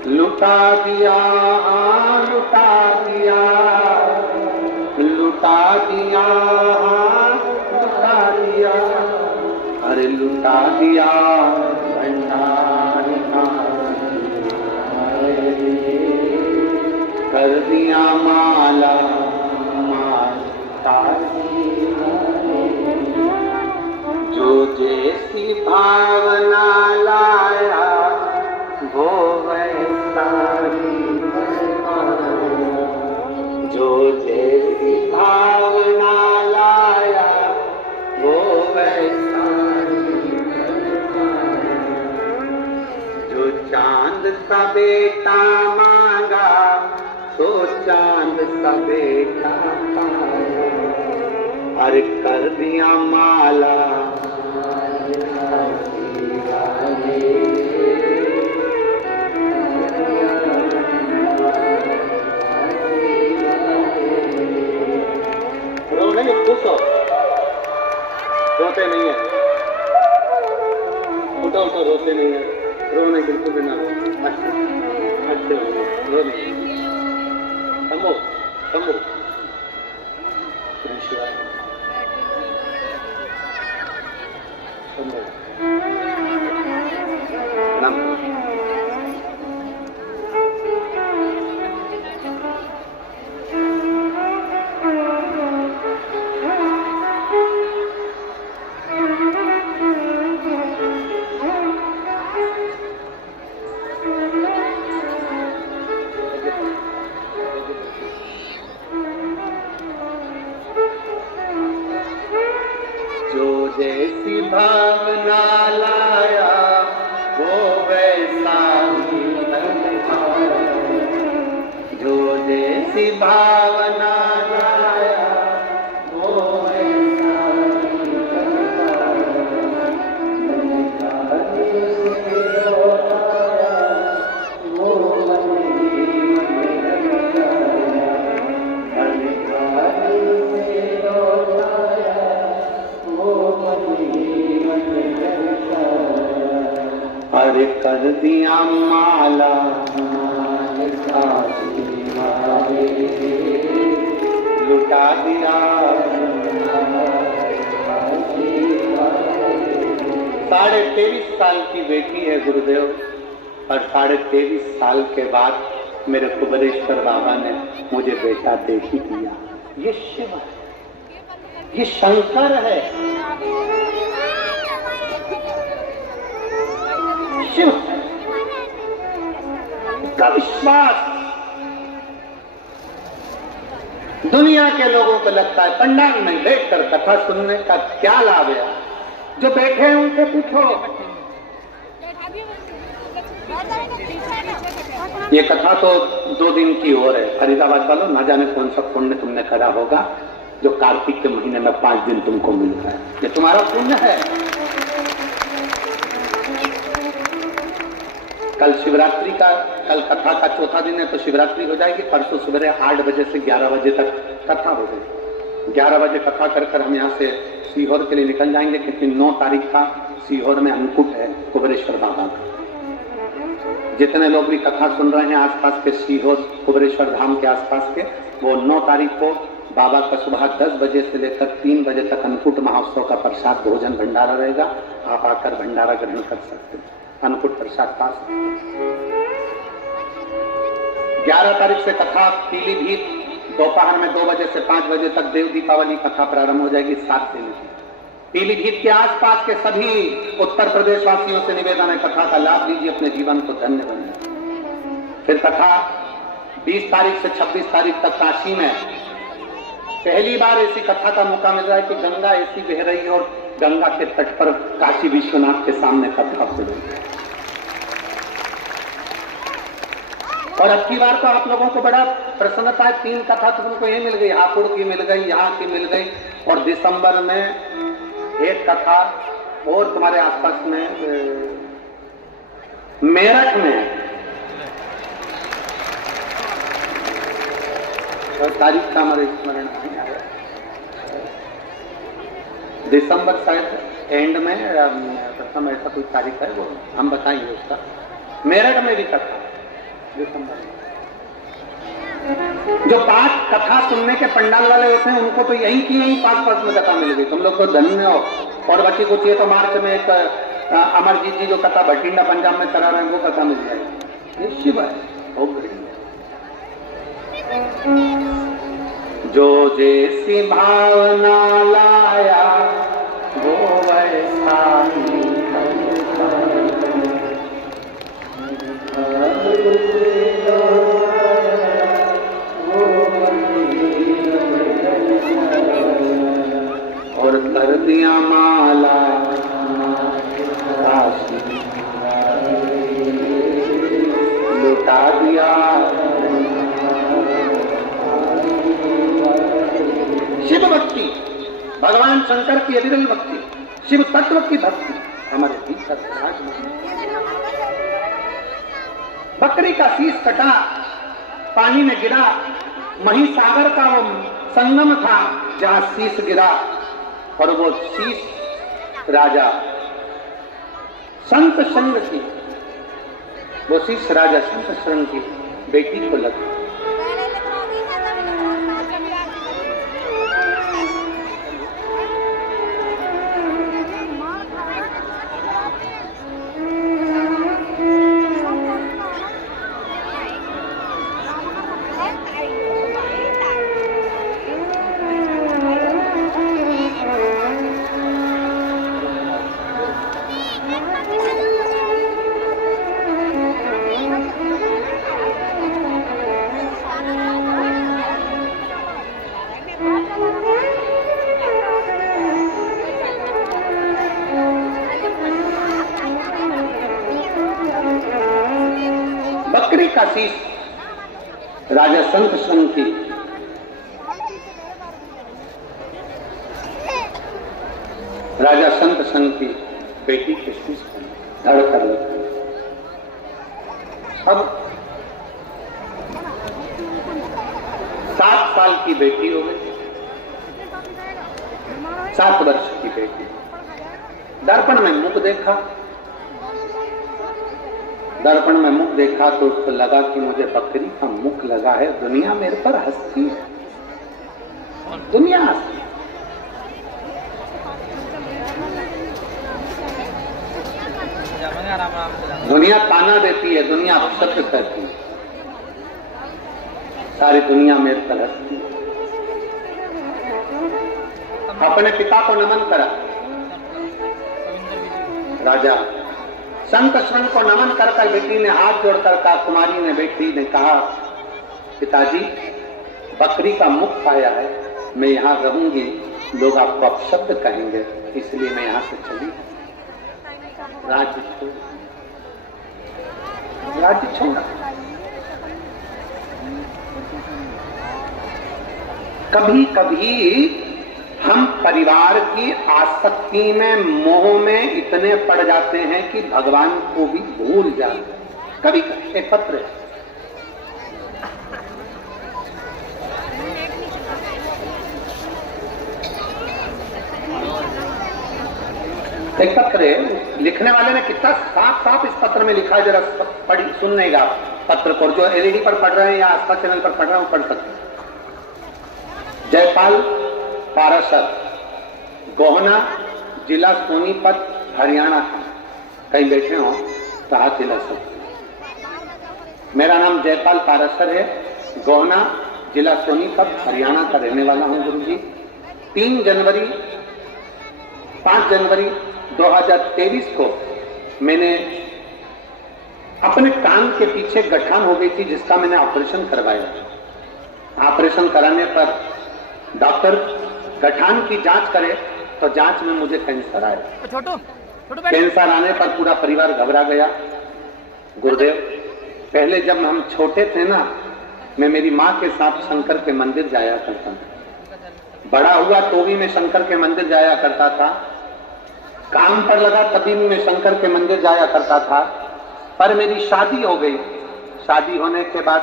लुटा दिया, लुटा दिया, लुटा दिया, लुटा दिया, अरे लुटा दिया भंडार कर दिया माला जो जैसी भावना लाया वो वैसा ही, जो जैसी भावना लाया वो वैसा ही, जो चांद सा बेटा मांगा तो चांद सा बेटा पाया, अरे कर दिया माला खुश हो। शंभो शंभो शिवाय शंभो प्रणाम। जो जैसी भावना लाया वो वैसा ही बनता, जो जैसी भावना लाया वो वैसा ही बनता, वो मन ही अरे कर दिया माला लुटा दिया 23.5 साल की बेटी है गुरुदेव, और 23.5 साल के बाद मेरे कुबेरेश्वर बाबा ने मुझे बेटा दे ही दिया। ये शिव है, ये शंकर है, शिव का विश्वास। दुनिया के लोगों को लगता है पंडाल में बैठकर कथा सुनने का क्या लाभ है। जो बैठे हैं उनसे पूछो। ये कथा तो 2 दिन की और है। फरीदाबाद वालों, ना जाने कौन सा पुण्य तुमने करा होगा जो कार्तिक के महीने में 5 दिन तुमको मिलता है। ये तुम्हारा पुण्य है। कल शिवरात्रि का, कल कथा का चौथा दिन है, तो शिवरात्रि हो जाएगी। परसों सुबह 8 बजे से 11 बजे तक कथा हो गई। 11 बजे कथा कर हम यहाँ से सीहोर के लिए निकल जाएंगे, क्योंकि 9 तारीख का सीहोर में अन्नकूट है कुबेरेश्वर बाबा का। जितने लोग भी कथा सुन रहे हैं आसपास के, सीहोर कुबेरेश्वर धाम के आसपास के, वो 9 तारीख को बाबा का सुबह 10 बजे से लेकर 3 बजे तक अन्नकूट महोत्सव का प्रसाद भोजन भंडारा रहेगा। आप आकर भंडारा ग्रहण कर सकते हैं, अन्नकूट प्रसाद पास। 11 तारीख से कथा पीलीभीत दोपहर में 2 बजे से 5 बजे तक देव दीपावली कथा प्रारंभ हो जाएगी 7 दिन की। पीलीभीत के आसपास के सभी उत्तर प्रदेश वासियों से निवेदन है, कथा का लाभ लीजिए, अपने जीवन को धन्य बनाइए। फिर कथा 20 तारीख से 26 तारीख तक काशी में पहली बार ऐसी कथा का मौका मिल रहा है कि गंगा ऐसी बह रही है और गंगा के तट पर काशी विश्वनाथ के सामने कथा हो रही है। और अब की बार तो आप लोगों को बड़ा प्रसन्नता है। 3 कथा तो तुमको ये मिल गई, हापुड़ की मिल गई, यहाँ की मिल गई, और दिसंबर में 1 कथा और तुम्हारे आसपास में मेरठ में तारीख का हमारे स्मरण नहीं आया। दिसंबर शायद एंड में प्रथम ऐसा कोई तारीख है, वो हम बताएंगे उसका। मेरठ में भी कथा दिसंबर में। जो 5 कथा सुनने के पंडाल वाले होते हैं उनको तो यही की यही 5 में कथा मिल गई। तुम लोग तो धन्य हो। और बच्ची को चाहिए तो मार्च में एक अमरजीत जी जो कथा भटिंडा पंजाब में करा रहे हैं वो कथा मिल जाएगी। ये शिव है, बहुत बढ़िया। जो जैसी भावना लाया वो वैसा ही बनता, और कर दिया माला राशि लुटा दिया। शिव भक्ति, भगवान शंकर की अविरल भक्ति, शिव तत्व की भक्ति हमारे भीतर विराजमान। बकरी का शीश कटा, पानी में गिरा, महिसागर का वो संगम था जहां शीश गिरा, और वो शीश राजा संत संग की, वो शीश राजा संत संग की बेटी को लगी। बकरी का शीश राजा संत संग की बेटी के शीश पर धड़ कर लगा। अब 7 साल की बेटी हो गई, 7 वर्ष की बेटी। दर्पण में मुख देखा तो उसको लगा कि मुझे बकरी का मुख लगा है, दुनिया मेरे पर हंसती है, दुनिया हंसती। दुनिया ताना देती है, दुनिया सत्य करती है, सारी दुनिया मेरे पर हंसती है। अपने पिता को नमन करा। राजा संत स्वयं को नमन कर बेटी ने हाथ जोड़कर कहा, कुमारी ने बेटी ने कहा, पिताजी बकरी का मुख पाया है, मैं यहाँ रहूंगी, लोग आपको अपशब्द कहेंगे, इसलिए मैं यहाँ से चली। राज्य छोड़ा। कभी कभी हम परिवार की आसक्ति में, मोह में इतने पड़ जाते हैं कि भगवान को भी भूल जाते हैं। कभी एक पत्र है, एक पत्र है, लिखने वाले ने कितना साफ साफ इस पत्र में लिखा है, जरा पढ़ी सुननेगा पत्र को, जो एलईडी पर पढ़ रहे हैं या आस्था चैनल पर पढ़ रहे हैं पढ़ सकते हैं। जयपाल पाराशर, गोहना, जिला सोनीपत, हरियाणा का। कहीं बैठे हो तो हाथ हिला सकते। मेरा नाम जयपाल पाराशर है, गोहना, जिला सोनीपत, हरियाणा का रहने वाला हूं गुरुजी। 5 जनवरी 2023 को मैंने अपने कान के पीछे गठान हो गई थी, जिसका मैंने ऑपरेशन करवाया। ऑपरेशन कराने पर डॉक्टर गठान की जांच करे तो जांच में मुझे कैंसर आया। कैंसर आने पर पूरा परिवार घबरा गया। गुरुदेव, पहले जब हम छोटे थे ना, मैं मेरी माँ के साथ शंकर के मंदिर जाया करता था। बड़ा हुआ तो भी मैं शंकर के मंदिर जाया करता था। काम पर लगा तभी भी मैं शंकर के मंदिर जाया करता था। पर मेरी शादी हो गई। शादी होने के बाद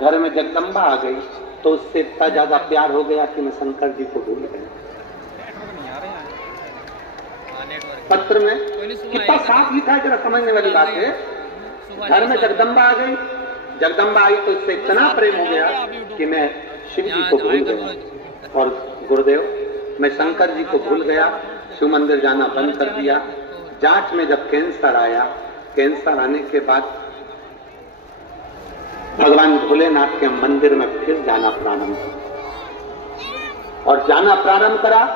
घर में जगदम्बा आ गई, तो उससे इतना ज्यादा प्यार हो गया कि मैं शंकर जी को भूल गया। पत्र में कितना साफ लिखा है, जरा समझने वाली बात है। घर में जगदम्बा आ गई, जगदम्बा आई तो इससे इतना प्रेम हो गया कि मैं शिव जी को भूल गया। और गुरुदेव, मैं शंकर जी को भूल गया, शिव मंदिर जाना बंद कर दिया। जांच में जब कैंसर आया, कैंसर आने के बाद भगवान भोलेनाथ के मंदिर में फिर जाना प्रारंभ किया। और जाना प्रारंभ करा,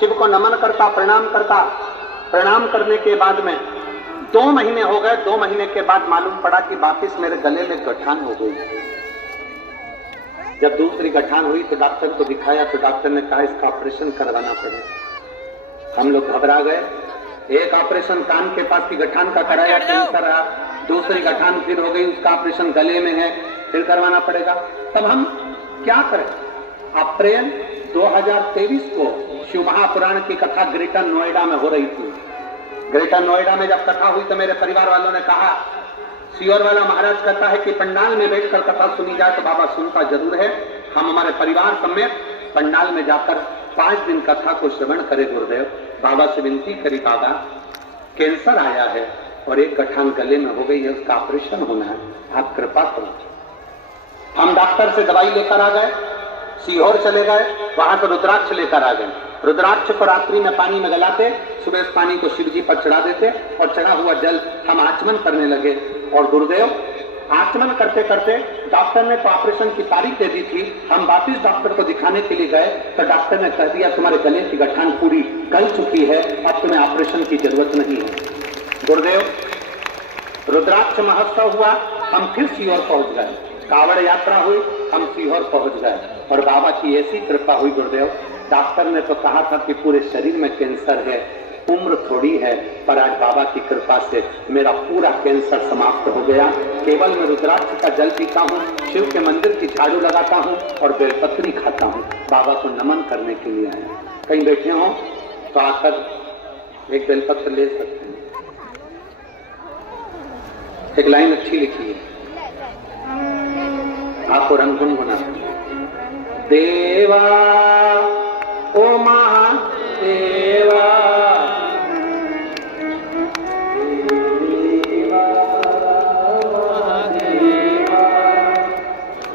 शिव को नमन करता, प्रणाम करता। प्रणाम करने के बाद में 2 महीने हो गए। 2 महीने के बाद मालूम पड़ा कि वापिस मेरे गले में गठान हो गई। जब दूसरी गठान हुई तो डॉक्टर को दिखाया, तो डॉक्टर ने कहा इसका ऑपरेशन करवाना पड़ेगा। हम लोग घबरा गए। एक ऑपरेशन कान के पास की गठान का कराया, कैंसर रहा। दूसरी गठान फिर हो गई, उसका ऑपरेशन गले में है, फिर करवाना पड़ेगा। तब हम क्या करें? अप्रैल 2023 को शिव महापुराण की कथा ग्रेटर नोएडा में हो रही थी। ग्रेटर नोएडा में जब कथा हुई तो मेरे परिवार वालों ने कहा, सियोर वाला महाराज कहता है कि पंडाल में बैठकर कथा सुनी जाए, तो बाबा सुनता जरूर है। हम हमारे परिवार समेत पंडाल में जाकर 5 दिन कथा को श्रवण करे। गुरुदेव, बाबा से विनती करी, बाबा कैंसर आया है और एक गठान गले में हो गई है, उसका ऑपरेशन होना है, आप कृपा करो। हम डॉक्टर से दवाई लेकर आ गए, सीहोर चले गए, वहां से रुद्राक्ष लेकर आ गए। रुद्राक्ष को रात्रि में पानी में गलाते, सुबह इस पानी को शिव जी पर चढ़ा देते और चढ़ा हुआ जल हम आचमन करने लगे। और गुरुदेव आचमन करते करते डॉक्टर ने तो ऑपरेशन की तारीख दे दी थी। हम वापिस डॉक्टर को दिखाने के लिए गए तो डॉक्टर ने कह दिया तुम्हारे गले की गठान पूरी गल चुकी है, अब तुम्हें ऑपरेशन की जरूरत नहीं है। गुरुदेव रुद्राक्ष महोत्सव हुआ, हम फिर सीहोर पहुंच गए, कावड़ यात्रा हुई, हम सीहोर पहुंच गए और बाबा की ऐसी कृपा हुई गुरुदेव, डॉक्टर ने तो कहा था कि पूरे शरीर में कैंसर है, उम्र थोड़ी है, पर आज बाबा की कृपा से मेरा पूरा कैंसर समाप्त हो गया। केवल मैं रुद्राक्ष का जल पीता हूँ, शिव के मंदिर की झाड़ू लगाता हूँ और बेलपत्री खाता हूँ। बाबा को नमन करने के लिए आया। कहीं बैठे हो तो आकर एक बेलपत्र ले सकते हैं। एक लाइन अच्छी लिखी है, आपको रंग गुनगुना। देवा ओ महादेवा,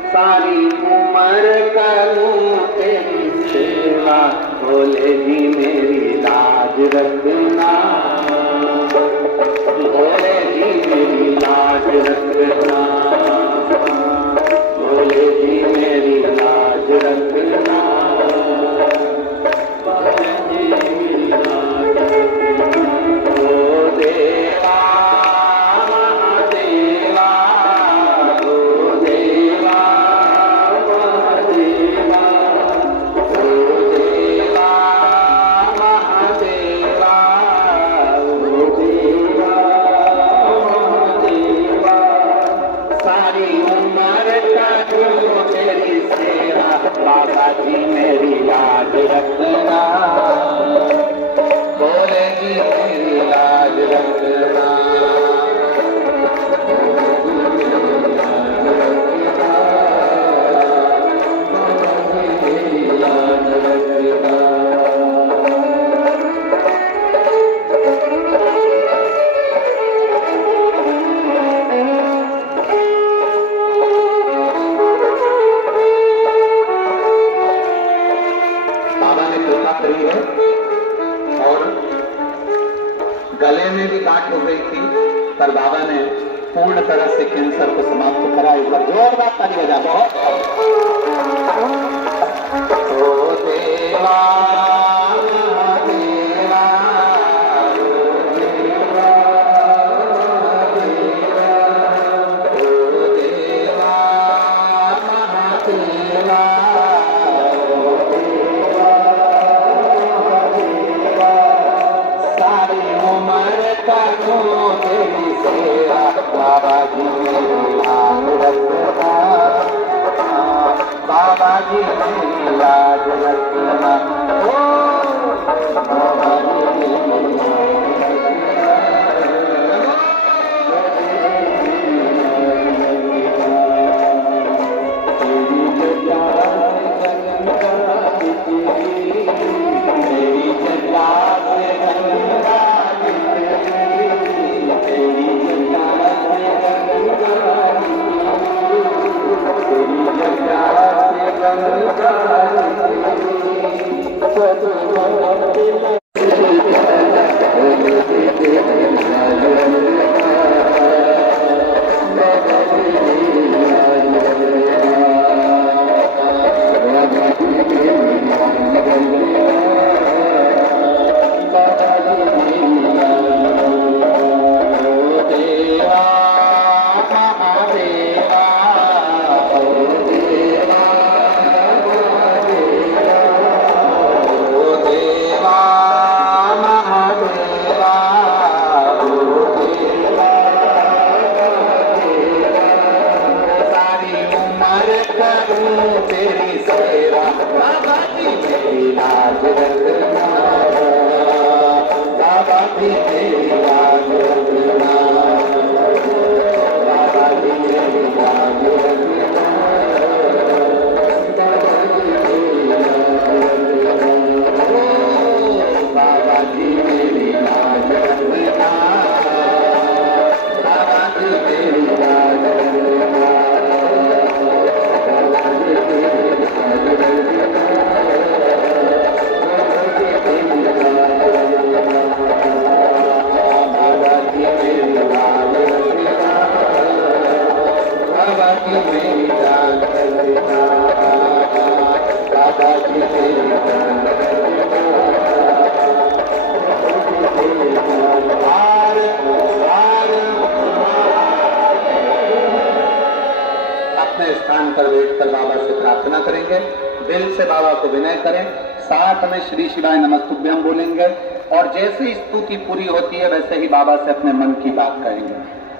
सारी उम्र करूं तेरी सेवा, भोले जी मेरी लाज रखना, भोले जी मेरी लाज रखना, भोले जी मेरी लाज रखना, भोले जी मेरी लाज रखना। ओ देवा महादेवा, ओ देवा महादेवा, ओ देवा महादेवा, ओ देवा महादेवा, सारी उम्र करूं तेरी सेवा, बाबा जी मेरी लाज रखना, भोले जी मेरी लाज रखना। बाबा ने कृपा करी है और गले में भी गांठ हो गई थी, पर बाबा ने पूर्ण तरह से कैंसर को समाप्त करा। एक बार जोरदार ताली बजा दो। ओ देवा महादेवा, ओ देवा महादेवा, ओ देवा महादेवा, सारी उम्र करूं तेरी सेवा, बाबा जी मेरी लाज रखना, बाबा जी मेरी लाज रखना, ओ बाबा जी मेरी तेरी सेवा, बाबा जी मेरी लाज रखना, बाबा जी मेरी लाज रखना, बाबा जी मेरी लाज रखना, बाबा जी मेरी लाज रखना, बाबा जी मेरी लाज रखना, बाबा जी मेरी लाज रखना। अपने स्थान पर बैठकर बाबा से प्रार्थना करेंगे, दिल से बाबा को विनय करें, साथ में श्री शिवाय नमस्तुभ्यम बोलेंगे और जैसे ही स्तुति पूरी होती है वैसे ही बाबा से अपने मन की बात कहेंगे।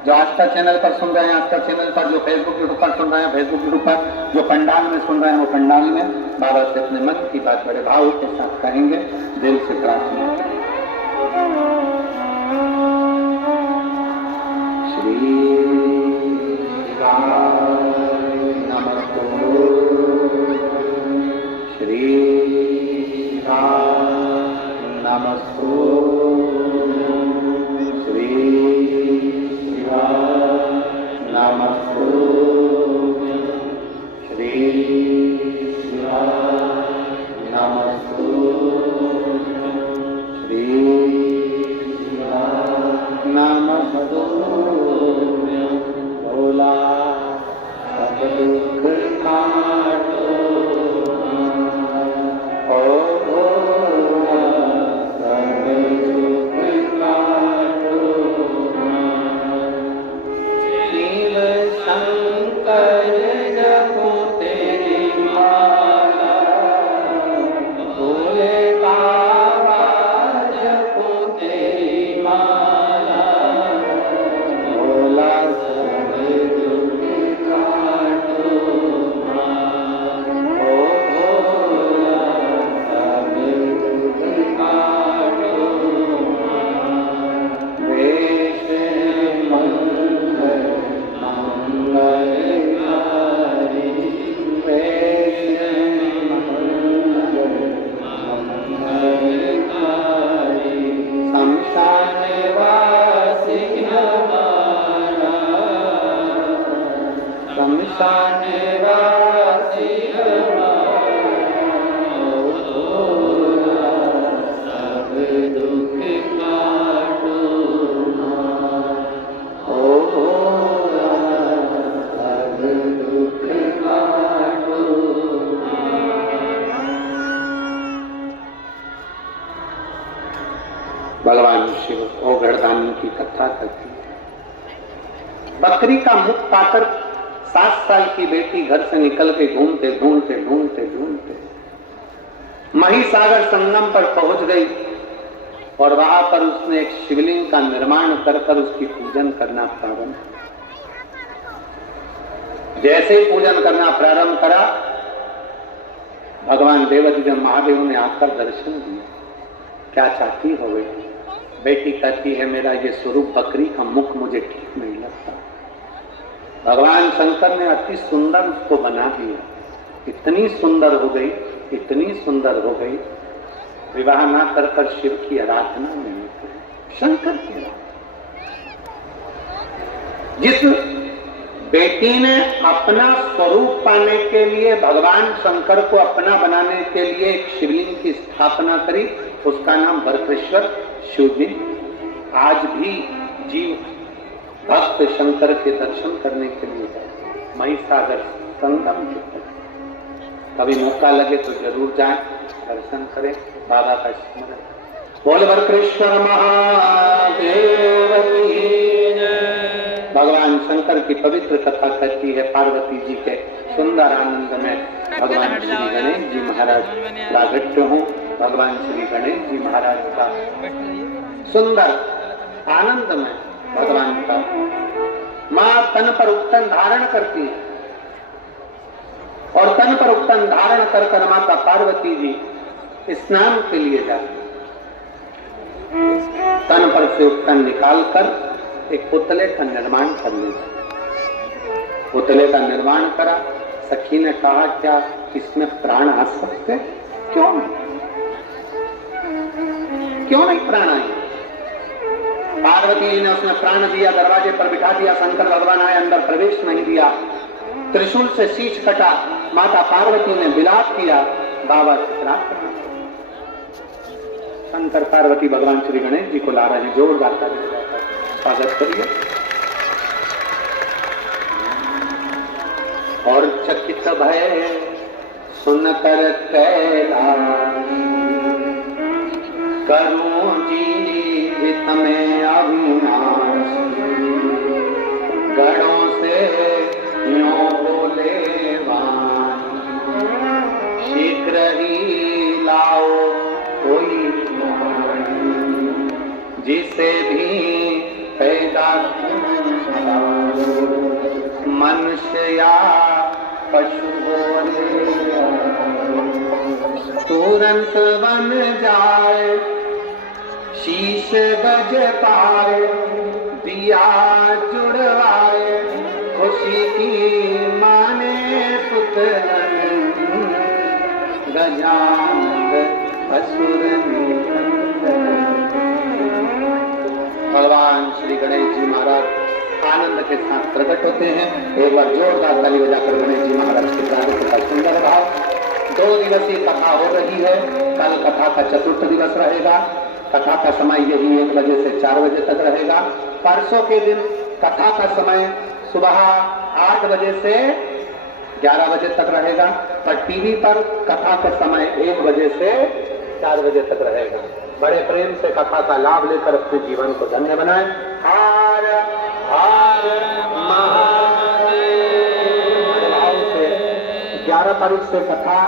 जो आस्था चैनल पर सुन रहे हैं आस्था चैनल पर, जो फेसबुक यूट्यूब पर सुन रहे हैं फेसबुक यूट्यूब पर, जो पंडाल में सुन रहे हैं वो पंडाल में बाबा से अपने मन की बात बड़े भाव के साथ कहेंगे, दिल से प्रार्थना करेंगे। श्री भगवान शिव ओघड़दानी की कथा करती है। बकरी का मुख पाकर 7 साल की बेटी घर से निकल के ढूंढते ढूंढते ढूंढते ढूंढते महिसागर संगम पर पहुंच गई और वहां पर उसने एक शिवलिंग का निर्माण कर उसकी पूजन करना प्रारंभ। जैसे ही पूजन करना प्रारंभ करा, भगवान देवाधिदेव महादेव ने आकर दर्शन दिया। क्या चाहती हो बेटी? बेटी कहती है मेरा ये स्वरूप बकरी का मुख मुझे ठीक नहीं लगता। भगवान शंकर ने अति सुंदर उसको बना दिया। इतनी सुंदर हो गई, इतनी सुंदर हो गई, विवाह ना कर शिव की आराधना नहीं करी, शंकर की आराधना। जिस बेटी ने अपना स्वरूप पाने के लिए भगवान शंकर को अपना बनाने के लिए एक शिवलिंग की स्थापना करी, उसका नाम भरतेश्वर शिवलिंग। आज भी जीव भक्त शंकर के दर्शन करने के लिए जाए महिसागर संगम के तट। कभी मौका लगे तो जरूर जाएं, दर्शन करें, बाबा का स्मरण। बोल भरतेश्वर महादेव की जय। भगवान शंकर की पवित्र कथा कहती है पार्वती जी के सुंदर आनंद में भगवान श्री गणेश जी महाराज प्रागट्य हों। भगवान श्री गणेश जी महाराज का सुंदर आनंद में भगवान का मां तन पर उत्तन धारण करती है और तन पर उत्तन धारण कर माता पार्वती जी स्नान के लिए जाती। तन पर से उत्तन निकालकर एक पुतले का निर्माण कर लेता। पुतले का निर्माण करा। सखी ने कहा क्या इसमें प्राण आ सकते? क्यों नहीं प्राण आए? पार्वती जी ने उसमें प्राण दिया, दरवाजे पर बिठा दिया। शंकर भगवान आए, अंदर प्रवेश नहीं दिया। त्रिशूल से शीश कटा। माता पार्वती ने विलाप किया, बाबा से प्रार्थना। शंकर पार्वती भगवान श्री गणेश जी को ला रहे हैं। जोरदार स्वागत करिए। और चकित भय सुनकर कैलाश, करूं जीवित में अविनाश। गणों से यूं बोले मनुष्य या पशु बोले तुरंत बन जाए, शीश गज पाए, दिया जुड़वाए, खुशी की माने पुतलन गजानंद असुर भगवान श्री गणेश जी महाराज आनंद के साथ प्रकट होते हैं। एक बार जोरदार ताली बजाकर गणेश जी महाराज के प्रारूप का सुंदर भाव। 2 दिवसीय कथा हो रही है। कल कथा का चतुर्थ दिवस रहेगा। कथा का समय यही 1 बजे से 4 बजे तक रहेगा। परसों के दिन कथा का समय सुबह 8 बजे से 11 बजे तक रहेगा। पर टीवी पर कथा का समय 1 बजे से 4 बजे तक रहेगा। बड़े प्रेम से कथा का लाभ लेकर अपने जीवन को धन्य बनाएं। हर हर महादेव। 11 तारीख से कथा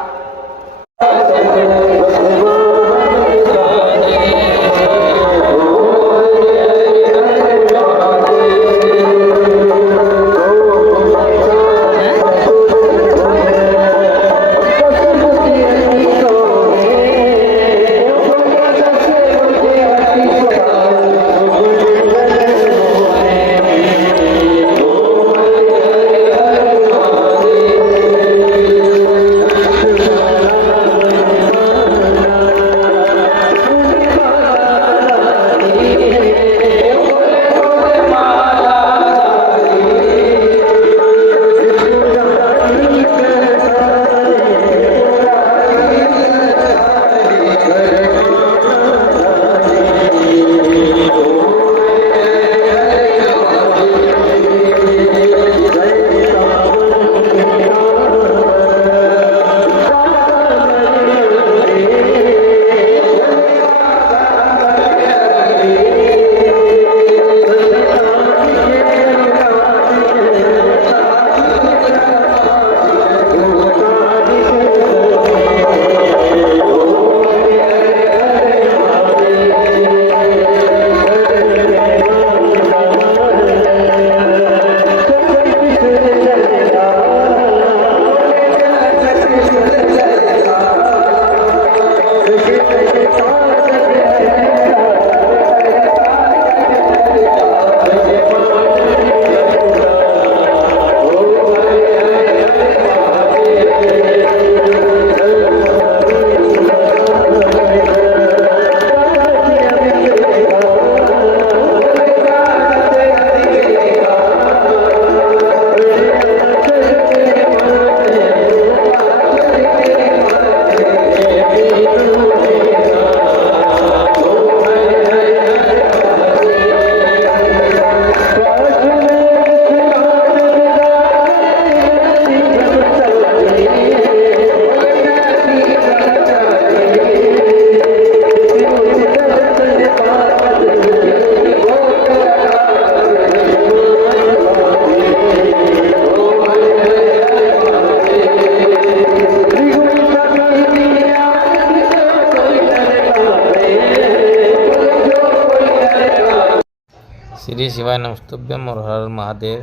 श्री शिवाय नमस्तुभ्यम और हर हर महादेव।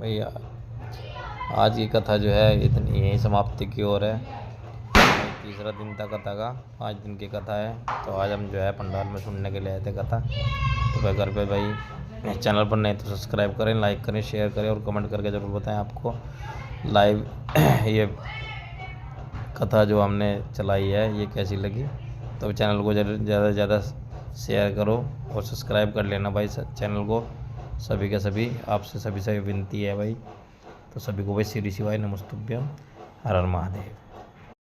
भैया आज की कथा जो है इतनी यही समाप्ति की ओर है। तीसरा दिन था कथा का, 5 दिन की कथा है। तो आज हम जो है पंडाल में सुनने के लिए आए थे कथा। तो भाई घर पे भाई चैनल पर नहीं तो सब्सक्राइब करें, लाइक करें, शेयर करें और कमेंट करके ज़रूर बताएं आपको लाइव ये कथा जो हमने चलाई है ये कैसी लगी। तो चैनल को ज़्यादा से ज़्यादा शेयर करो और सब्सक्राइब कर लेना भाई चैनल को। सभी के सभी आपसे सभी से विनती है भाई। तो सभी को भाई श्री शिवाय नमस्तुभ्यम, हर हर महादेव।